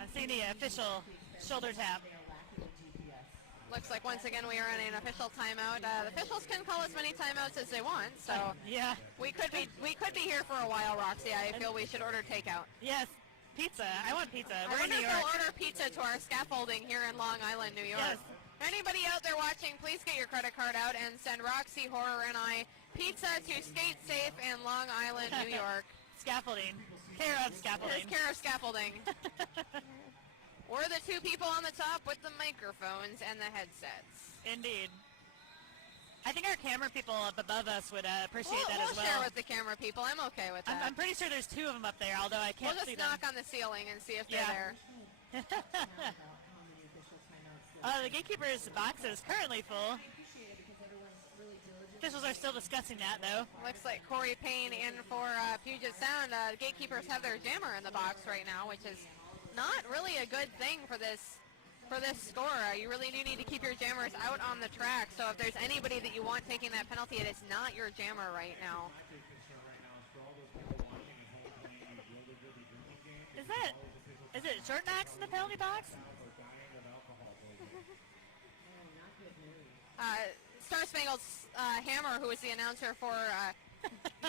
I'm seeing the official shoulder tap. Looks like once again we are in an official timeout. The officials can call as many timeouts as they want, so Yeah. we could be here for a while, Roxy. I feel we should order takeout. Yes. Pizza. I want pizza. I We're in wonder New if York. they'll order pizza to our scaffolding here in Long Island, New York. Yes. Anybody out there watching, please get your credit card out and send Roxy, Horror, and I pizza to Skate Safe in Long Island, New York. Scaffolding. Care of scaffolding. Take care of scaffolding. We're the two people on the top with the microphones and the headsets. Indeed. I think our camera people up above us would appreciate that We'll as well. share with the camera people. I'm okay with that. I'm pretty sure there's two of them up there, although I can't We'll see just them. knock on the ceiling and see if they're Yeah. there. The Gatekeepers box is currently full. Officials are still discussing that, though. Looks like Corey Payne in for Puget Sound. The Gatekeepers have their jammer in the box right now, which is not really a good thing for this score. You really do need to keep your jammers out on the track. So if there's anybody that you want taking that penalty, it is not your jammer right now. my big concern right now is for all those people watching at home playing the roller derby drinking game. Is it short knocks in the penalty box? Or dying of alcohol poisoning. Star Spangled Hammer, who is the announcer for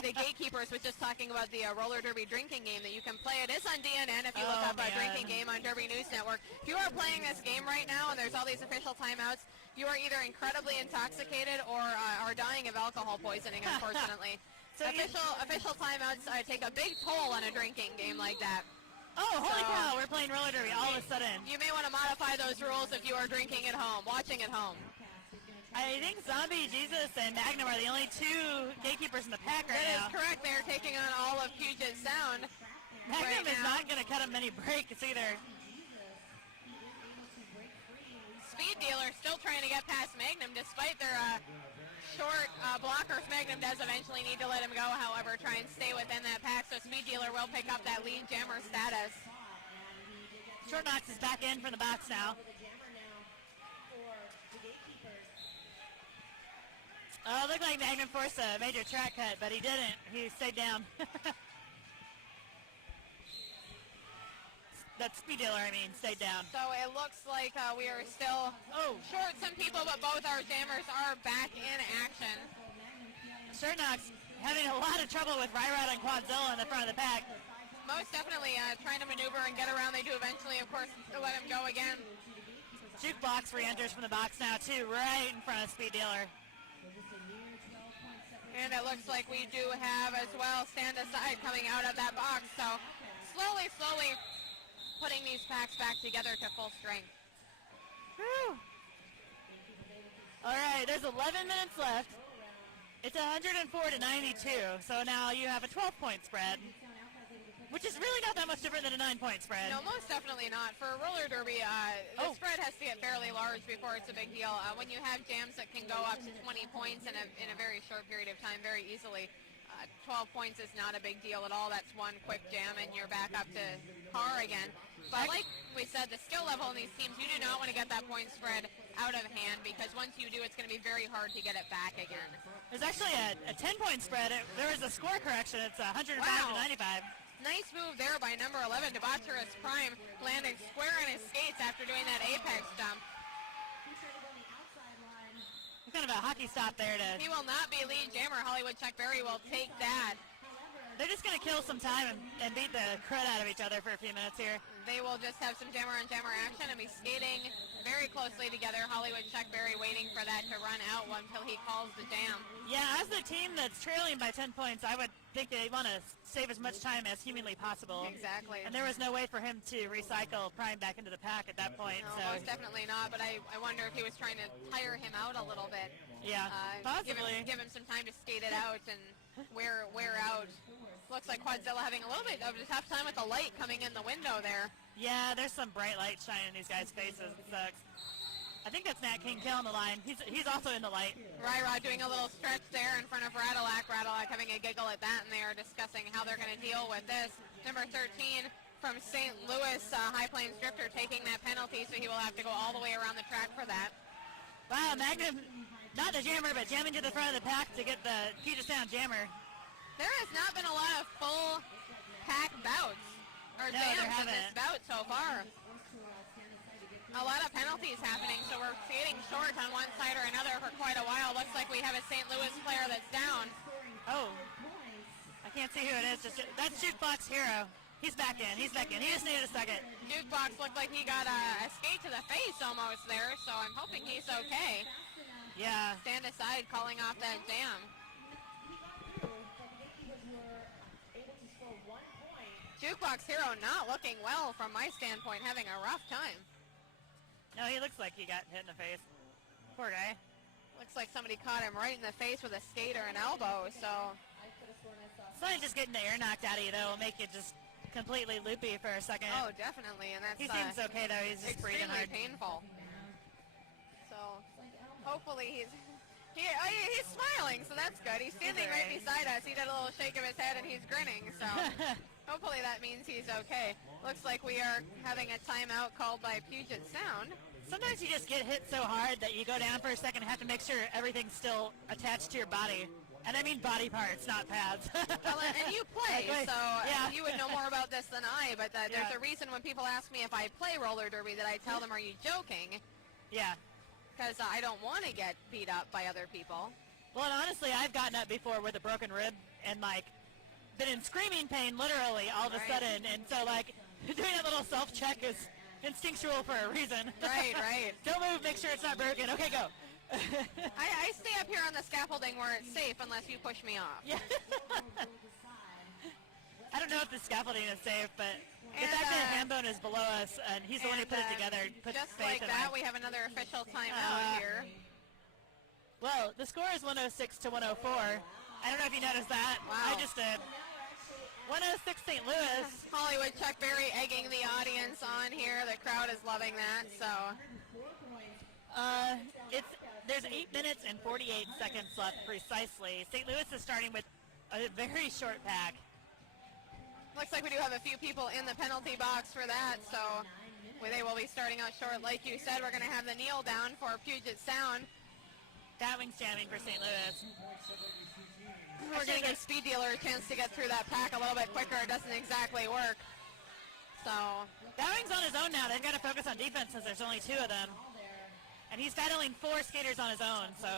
the Gatekeepers, was just talking about the roller derby drinking game that you can play. It is on DNN if you look Oh, up a man. drinking game on Derby News Network. If you are playing this game right now and there's all these official timeouts, you are either incredibly intoxicated or are dying of alcohol poisoning, unfortunately. So official timeouts take a big toll on a drinking game like that. Oh, holy So- cow, we're playing roller derby all of a sudden. You may want to modify those rules if you are drinking at home, watching at home. I think Zombie Jesus and Magnum are the only two Gatekeepers in the pack right That is now. correct. They're taking on all of Puget Sound. Magnum right is now. not going to cut him many breaks either. Speed Dealer still trying to get past Magnum despite their short blockers. Magnum does eventually need to let him go, however, try and stay within that pack, so Speed Dealer will pick up that lead jammer status. Short Knox is back in from the box now. Oh, it looked like Magnum forced a major track cut, but he didn't. He stayed down. That Speed Dealer, stayed down. So it looks like we are still short some people, but both our jammers are back in action. Short Knox having a lot of trouble with Ryrod and Quadzilla in the front of the pack. Most definitely trying to maneuver and get around. They do eventually, of course, let him go again. Jukebox re-enters from the box now, too, right in front of Speed Dealer. And it looks like we do have as well Stand Aside coming out of that box. So slowly putting these packs back together to full strength. Whew. All right, there's 11 minutes left. It's 104 to 92, so now you have a 12-point spread, which is really not that much different than a 9-point spread. No, most definitely not. For a roller derby, the spread has to get fairly large before it's a big deal. When you have jams that can go up to 20 points in a very short period of time very easily, 12 points is not a big deal at all. That's one quick jam and you're back up to par again. But like we said, the skill level in these teams, you do not want to get that point spread out of hand because once you do, it's going to be very hard to get it back again. There's actually a 10-point spread. There was a score correction. It's 105 to 95. Nice move there by number 11, Debaucherous Prime, landing square on his skates after doing that apex jump. Kind of a hockey stop there He will not be lead jammer. Hollywood Chuck Berry will take that. They're just going to kill some time and beat the crud out of each other for a few minutes here. They will just have some jammer on jammer action and be skating very closely together. Hollywood Chuckberry waiting for that to run out until he calls the jam. Yeah, as the team that's trailing by 10 points, I would think they want to save as much time as humanly possible. Exactly. And there was no way for him to recycle Prime back into the pack at that point. No, so most definitely not, but I wonder if he was trying to tire him out a little bit. yeah, possibly. Give him some time to skate it out and wear out. Looks like Quadzilla having a little bit of a tough time with the light coming in the window there. Yeah, there's some bright light shining in these guys' faces. It sucks. I think that's Nat King killing the line. He's also in the light. Ryra doing a little stretch there in front of Radulac. Radulac having a giggle at that, and they are discussing how they're going to deal with this. Number 13 from St. Louis, High Plains Drifter taking that penalty, so he will have to go all the way around the track for that. Wow, Magnum, not the jammer, but jamming to the front of the pack to get the Puget Sound jammer. There has not been a lot of full pack bouts, or No, jams there in this haven't. bout so far. A lot of penalties happening, so we're skating short on one side or another for quite a while. Looks like we have a St. Louis player that's down. Oh, I can't see who it is. That's Jukebox Hero. He's back in. He just needed a second. Jukebox looked like he got a skate to the face almost there, so I'm hoping he's okay. Yeah. Stand aside, calling off that jam. Jukebox Hero not looking well from my standpoint, having a rough time. No, he looks like he got hit in the face. Poor guy. Looks like somebody caught him right in the face with a skate or an elbow, so Sometimes just getting the air knocked out of you, though, will make you just completely loopy for a second. oh, definitely, and that's He seems okay, though. He's just breathing extremely hard. painful. So hopefully he's smiling, so that's good. He's standing right alright. beside us. He did a little shake of his head and he's grinning, so hopefully that means he's okay. Looks like we are having a timeout called by Puget Sound. Sometimes you just get hit so hard that you go down for a second and have to make sure everything's still attached to your body. And I mean body parts, not pads. Well, and you play, Like, so yeah. you would know more about this than I, but there's Yeah. a reason when people ask me if I play roller derby that I tell them, are you joking? Yeah. Because I don't want to get beat up by other people. Well, and honestly, I've gotten up before with a broken rib and, like, been in screaming pain literally all of a Right. sudden. And so, like, doing a little self-check is instinctual for a reason. Right, right. Don't move, make sure it's not broken. Okay, go. I stay up here on the scaffolding where it's safe unless you push me off. Yeah. I don't know if the scaffolding is safe, but the And, fact that Hambone is below us and he's the one who put it together puts just faith like in that, us. we have another official timeout here. Well, the score is 106 to 104. I don't know if you noticed that. Wow. I just did. 106 St. Louis. Hollywood Chuck Berry egging the audience on here. The crowd is loving that. So There's 8 minutes and 48 seconds left precisely. St. Louis is starting with a very short pack. looks like we do have a few people in the penalty box for that. So they will be starting out short. Like you said, we're going to have the kneel down for Puget Sound. That wing's jamming for St. Louis. We're going to give Speed Dealer a chance to get through that pack a little bit quicker. It doesn't exactly work. So That wing's on his own now. They've got to focus on defense since there's only 2 of them. And he's battling 4 skaters on his own, so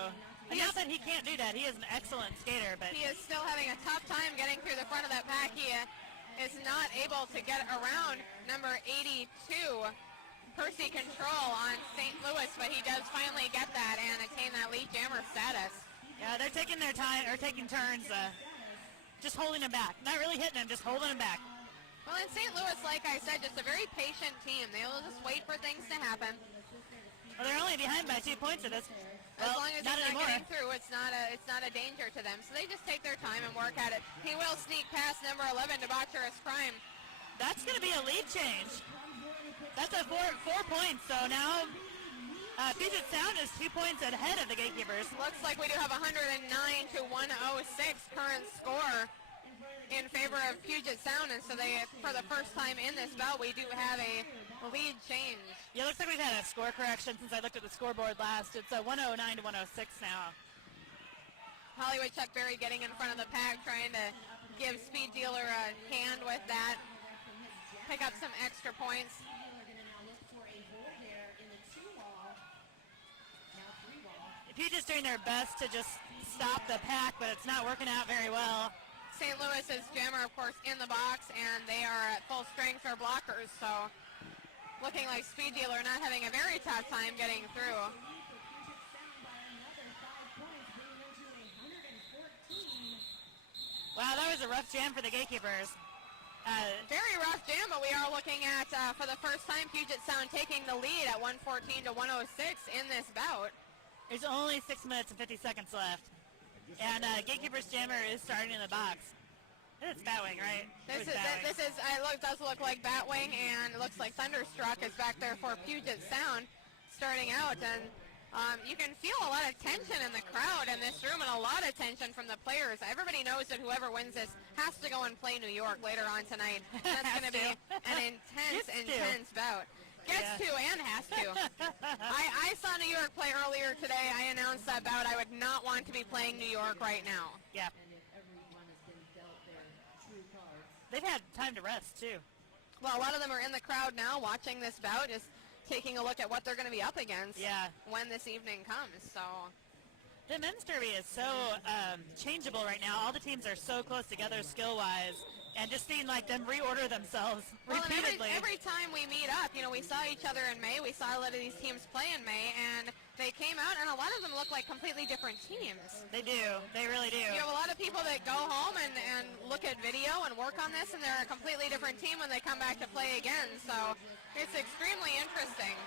not that he can't do that. He is an excellent skater, but he is still having a tough time getting through the front of that pack. He is not able to get around number 82, Percy Control on St. Louis, but he does finally get that and attain that lead jammer status. yeah, they're taking their time, or taking turns, just holding him back. Not really hitting him, just holding him back. Well, in St. Louis, like I said, just a very patient team. They'll just wait for things to happen. Well, they're only behind by 2 points at this. As Well, long as not he's not anymore. getting through, it's not a danger to them. So they just take their time and work at it. He will sneak past number 11, Debaucherous Prime. That's going to be a lead change. That's a 4 points, so now Puget Sound is 2 points ahead of the Gatekeepers. Looks like we do have 109 to 106 current score in favor of Puget Sound, and so they, for the first time in this bout, we do have a lead change. Yeah, looks like we've had a score correction since I looked at the scoreboard last. It's 109 to 106 now. Hollywood Chuck Berry getting in front of the pack, trying to give Speed Dealer a hand with that, pick up some extra points. Puget's doing their best to just stop the pack, but it's not working out very well. St. Louis's jammer, of course, in the box, and they are at full strength for blockers, so looking like Speed Dealer not having a very tough time getting through. Wow, that was a rough jam for the Gatekeepers. Very rough jam, but we are looking at, for the first time, Puget Sound taking the lead at 114 to 106 in this bout. There's only 6 minutes and 50 seconds left. And Gatekeepers jammer is starting in the box. It's Batwing, right? It does look like Batwing, and it looks like Thunderstruck is back there for Puget Sound starting out. And you can feel a lot of tension in the crowd in this room and a lot of tension from the players. Everybody knows that whoever wins this has to go and play New York later on tonight. That's going to be an intense bout. Gets to and has to. I saw New York play earlier today. I announced that bout. I would not want to be playing New York right now. Yeah. They've had time to rest, too. Well, a lot of them are in the crowd now watching this bout, just taking a look at what they're going to be up against when this evening comes. So the men's derby is so changeable right now. All the teams are so close together skill-wise, and just seeing like them reorder themselves repeatedly. Every time we meet up, we saw each other in May. We saw a lot of these teams play in May, and they came out, and a lot of them look like completely different teams. They do. They really do. You have a lot of people that go home and look at video and work on this, and they're a completely different team when they come back to play again. So it's extremely interesting.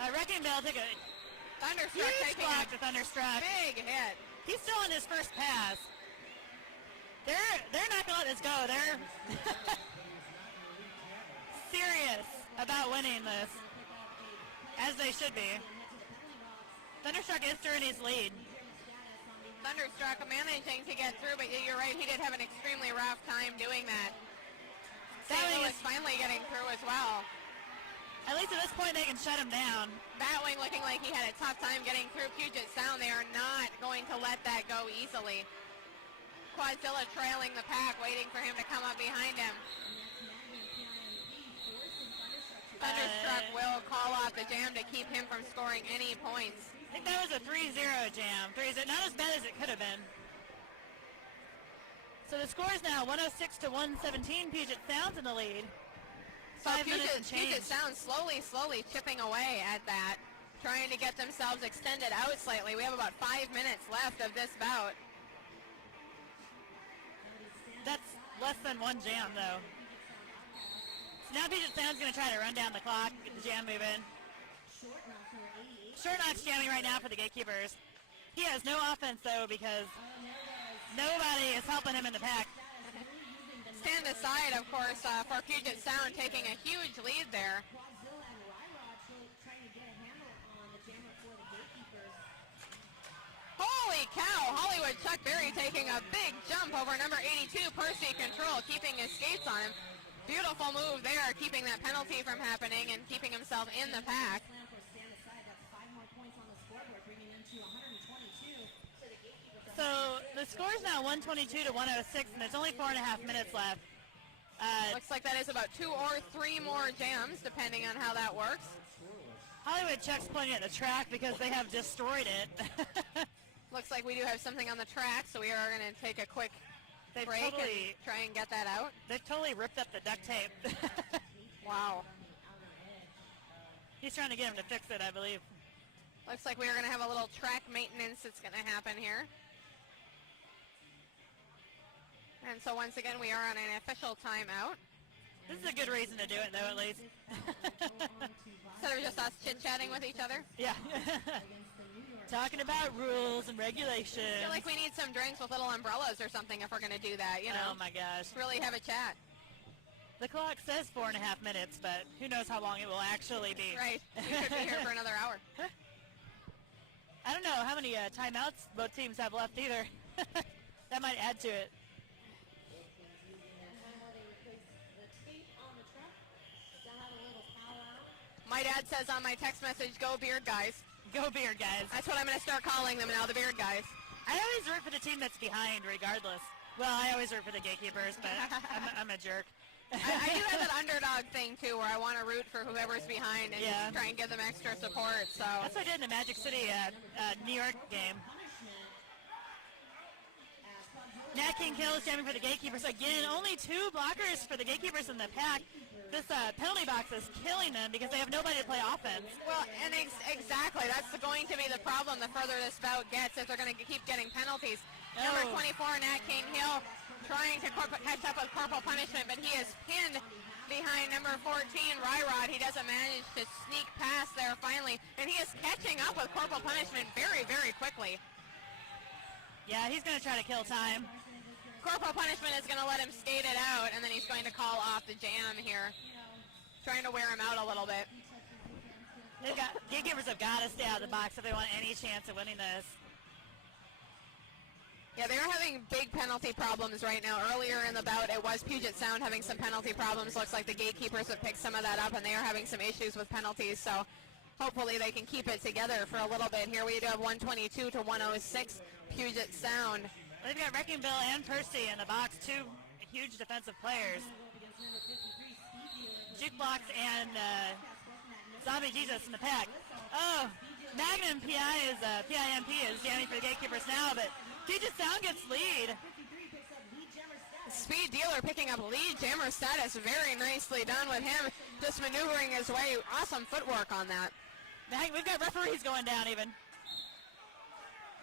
Wrecking Bell took a Thunderstruck huge taking block to Thunderstruck. Big hit. He's still on his first pass. They're not going to let this go. They're serious about winning this, as they should be. Thunderstruck is turning his lead. Thunderstruck managing to get through, but you're right, he did have an extremely rough time doing that. St. Louis finally getting through as well. At least at this point they can shut him down. Batwing looking like he had a tough time getting through Puget Sound. They are not going to let that go easily. Quadzilla trailing the pack, waiting for him to come up behind him. Thunderstruck will call off the jam to keep him from scoring any points. I think that was a 3-0 jam. 3-0, not as bad as it could have been. So the score is now 106 to 117. Puget Sound's in the lead. So 5 minutes and change. Puget Sound slowly chipping away at that, trying to get themselves extended out slightly. We have about 5 minutes left of this bout. That's less than one jam, though. So now Puget Sound's going to try to run down the clock, get the jam moving. Short Knox jamming right now for the Gatekeepers. He has no offense, though, because nobody is helping him in the pack. Stand aside, of course, for Puget Sound taking a huge lead there. Holy cow, Hollywood Chuck Berry taking a big jump over number 82, Percy Control, keeping his skates on him. Beautiful move there, keeping that penalty from happening and keeping himself in the pack. So the score is now 122 to 106, and there's only 4.5 minutes left. Looks like that is about 2 or 3 more jams, depending on how that works. Hollywood Chuck's pointing at the track because they have destroyed it. Looks like we do have something on the track, so we are going to take a quick break and try and get that out. They've totally ripped up the duct tape. Wow. He's trying to get him to fix it, I believe. Looks like we are going to have a little track maintenance that's going to happen here. And so once again, we are on an official timeout. This is a good reason to do it, though, at least. Instead of just us chit-chatting with each other. Yeah. Talking about rules and regulations. I feel like we need some drinks with little umbrellas or something if we're going to do that, you know. Oh, my gosh. Really have a chat. The clock says 4.5 minutes, but who knows how long it will actually be. Right. We could be here for another hour. I don't know how many timeouts both teams have left either. That might add to it. My dad says on my text message, go Beard Guys. Go Beard Guys. That's what I'm going to start calling them now, the Beard Guys. I always root for the team that's behind, regardless. Well, I always root for the Gatekeepers, but I'm a jerk. I do have that underdog thing, too, where I want to root for whoever's behind and just try and give them extra support. So that's what I did in the Magic City New York game. Nat King Kills jamming for the Gatekeepers. Again, only 2 blockers for the Gatekeepers in the pack. this penalty box is killing them because they have nobody to play offense. Well, and exactly, that's going to be the problem the further this bout gets if they're going to keep getting penalties. Number 24, Nat King Hill, trying to catch up with corporal punishment, but he is pinned behind number 14, Ryrod. He doesn't manage to sneak past there finally, and he is catching up with corporal punishment very, very quickly. Yeah, he's going to try to kill time. Corporal punishment is going to let him skate it out, and then he's going to call off the jam here, trying to wear him out a little bit. Gatekeepers have got to stay out of the box if they want any chance of winning this. Yeah, they're having big penalty problems right now. Earlier in the bout, it was Puget Sound having some penalty problems. Looks like the Gatekeepers have picked some of that up, and they are having some issues with penalties, so hopefully they can keep it together for a little bit. Here we do have 122 to 106, Puget Sound. They've got Wrecking Bill and Percy in the box, two huge defensive players. Jukebox and Zombie Jesus in the pack. Oh, Magnum PIMP is jamming for the Gatekeepers now, but Puget Sound gets lead. Speed Dealer picking up lead jammer status. Very nicely done with him, just maneuvering his way. Awesome footwork on that. We've got referees going down even.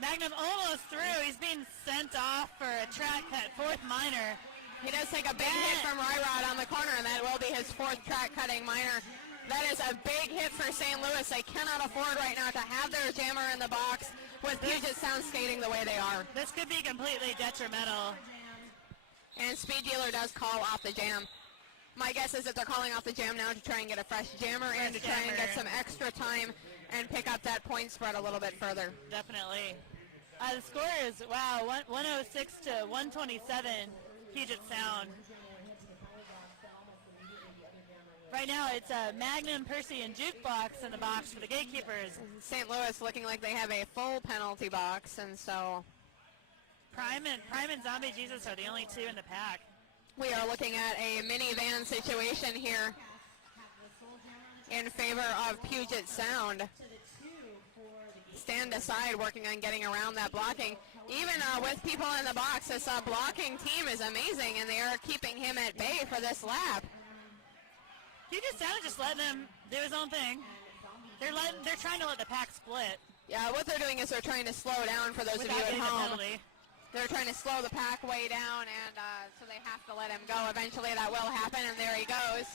Magnum almost through. He's being sent off for a track cut, fourth minor. He does take a big hit from Ryrod on the corner, and that will be his fourth track cutting minor. That is a big hit for St. Louis. They cannot afford right now to have their jammer in the box with Puget Sound skating the way they are. This could be completely detrimental. And Speed Dealer does call off the jam. My guess is that they're calling off the jam now to try and get a fresh jammer in, to try and get some extra time and pick up that point spread a little bit further. Definitely. The score is, wow, 106 to 127, Puget Sound. Right now it's Magnum, Percy, and Jukebox in the box for the Gatekeepers. St. Louis looking like they have a full penalty box, and so Prime and Zombie Jesus are the only two in the pack. we are looking at a minivan situation here in favor of Puget Sound. Stand aside, working on getting around that blocking. Even with people in the box, this blocking team is amazing, and they are keeping him at bay for this lap. Puget Sound is just letting him do his own thing. They're trying to let the pack split. Yeah, what they're doing is they're trying to slow down for those of you at home. They're trying to slow the pack way down, and so they have to let him go. Eventually that will happen, and there he goes.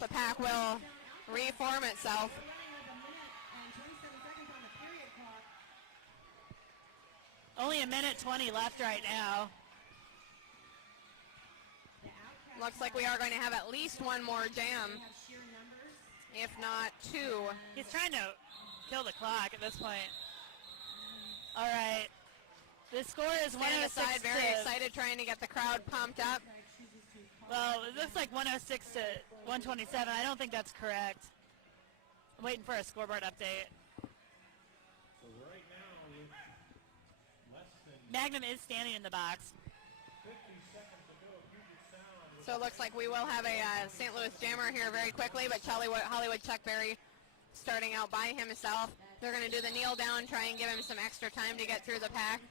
The pack will reform itself. Only a minute 20 left right now. Looks like we are going to have at least one more jam, if not two. He's trying to kill the clock at this point. All right. The score is Stand 106 aside, very excited, trying to get the crowd pumped up. Well, it looks like 106 to 127. I don't think that's correct. I'm waiting for a scoreboard update. So right now, with less than Magnum is standing in the box. 50 seconds to go, Puget Sound. So it looks like we will have a St. Louis jammer here very quickly, but Hollywood Chuck Berry starting out by himself. They're going to do the kneel down, try and give him some extra time to get through the pack.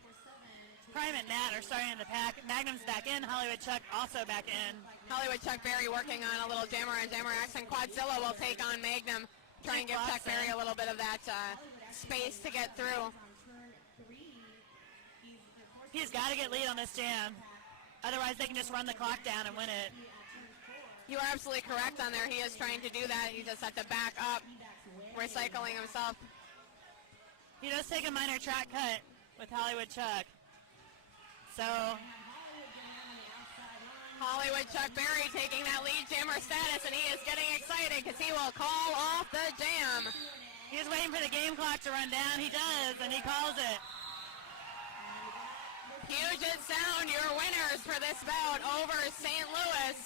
Prime and Matt are starting in the pack. Magnum's back in. Hollywood Chuck also back in. Hollywood Chuck Berry working on a little jammer and jammer action. Quadzilla will take on Magnum, try and give Chuck Berry a little bit of that space to get through. He's got to get lead on this jam. Otherwise, they can just run the clock down and win it. You are absolutely correct on there. He is trying to do that. He just has to back up, recycling himself. He does take a minor track cut with Hollywood Chuck. So Hollywood Chuck Berry taking that lead jammer status, and he is getting excited because he will call off the jam. He's waiting for the game clock to run down. He does, and he calls it. Puget Sound, your winners for this bout over St. Louis.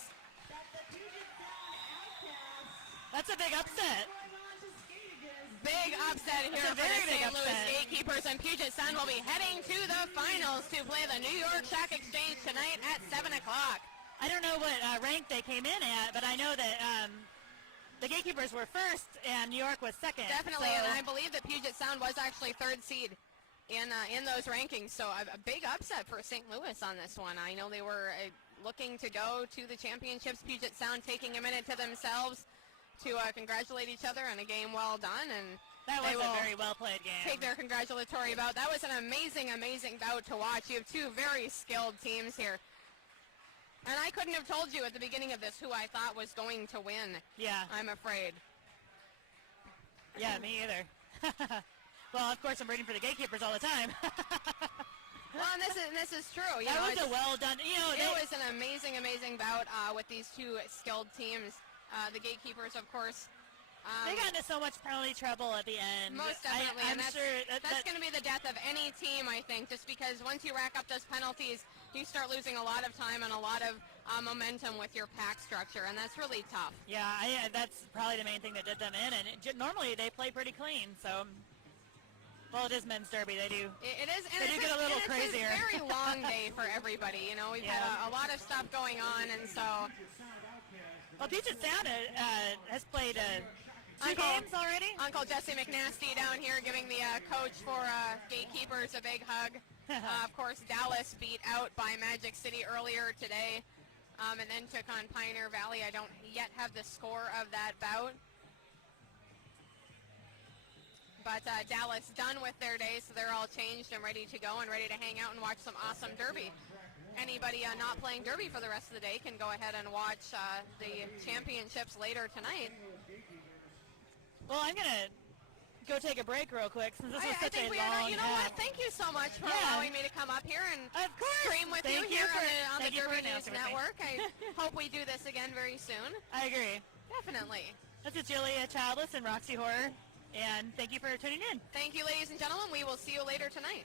That's a big upset. Big upset here for the St. Louis Gatekeepers, and Puget Sound will be heading to the finals to play the New York Stock Exchange tonight at 7 o'clock. I don't know what rank they came in at, but I know that the Gatekeepers were first and New York was second. Definitely, so and I believe that Puget Sound was actually third seed. in those rankings. So a big upset for St. Louis on this one. I know they were looking to go to the championships. Puget Sound taking a minute to themselves to congratulate each other on a game well done, and That was a very well played game. take their congratulatory bout. That was an amazing, amazing bout to watch. You have two very skilled teams here. And I couldn't have told you at the beginning of this who I thought was going to win. Yeah. I'm afraid. Yeah, me either. Well, of course, I'm rooting for the Gatekeepers all the time. Well, and this is true. You That know, was a well done. it was an amazing, amazing bout with these two skilled teams. The Gatekeepers, of course. They got into so much penalty trouble at the end. Most definitely, I'm and that's sure that's going to be the death of any team, I think, just because once you rack up those penalties, you start losing a lot of time and a lot of momentum with your pack structure, and that's really tough. Yeah, that's probably the main thing that did them in, and normally they play pretty clean, so... Well, it is men's derby. They do. It is, and They do get a little crazier. It's a very long day for everybody. You know, we've had a lot of stuff going on, and so... Well, Puget Sound has played... two games already? Uncle Jesse McNasty down here giving the coach for Gatekeepers a big hug. Of course, Dallas beat out by Magic City earlier today and then took on Pioneer Valley. I don't yet have the score of that bout. But Dallas done with their day, so they're all changed and ready to go and ready to hang out and watch some awesome derby. Anybody not playing derby for the rest of the day can go ahead and watch the championships later tonight. Well, I'm going to go take a break real quick since this was I such a think we long are. You know what? Thank you so much for allowing me to come up here and Of course. stream with Thank you here on the thank you for Derby News announcing with me. Network. I hope we do this again very soon. I agree. Definitely. This is Julia Childless and Roxy Horror, and thank you for tuning in. Thank you, ladies and gentlemen. We will see you later tonight.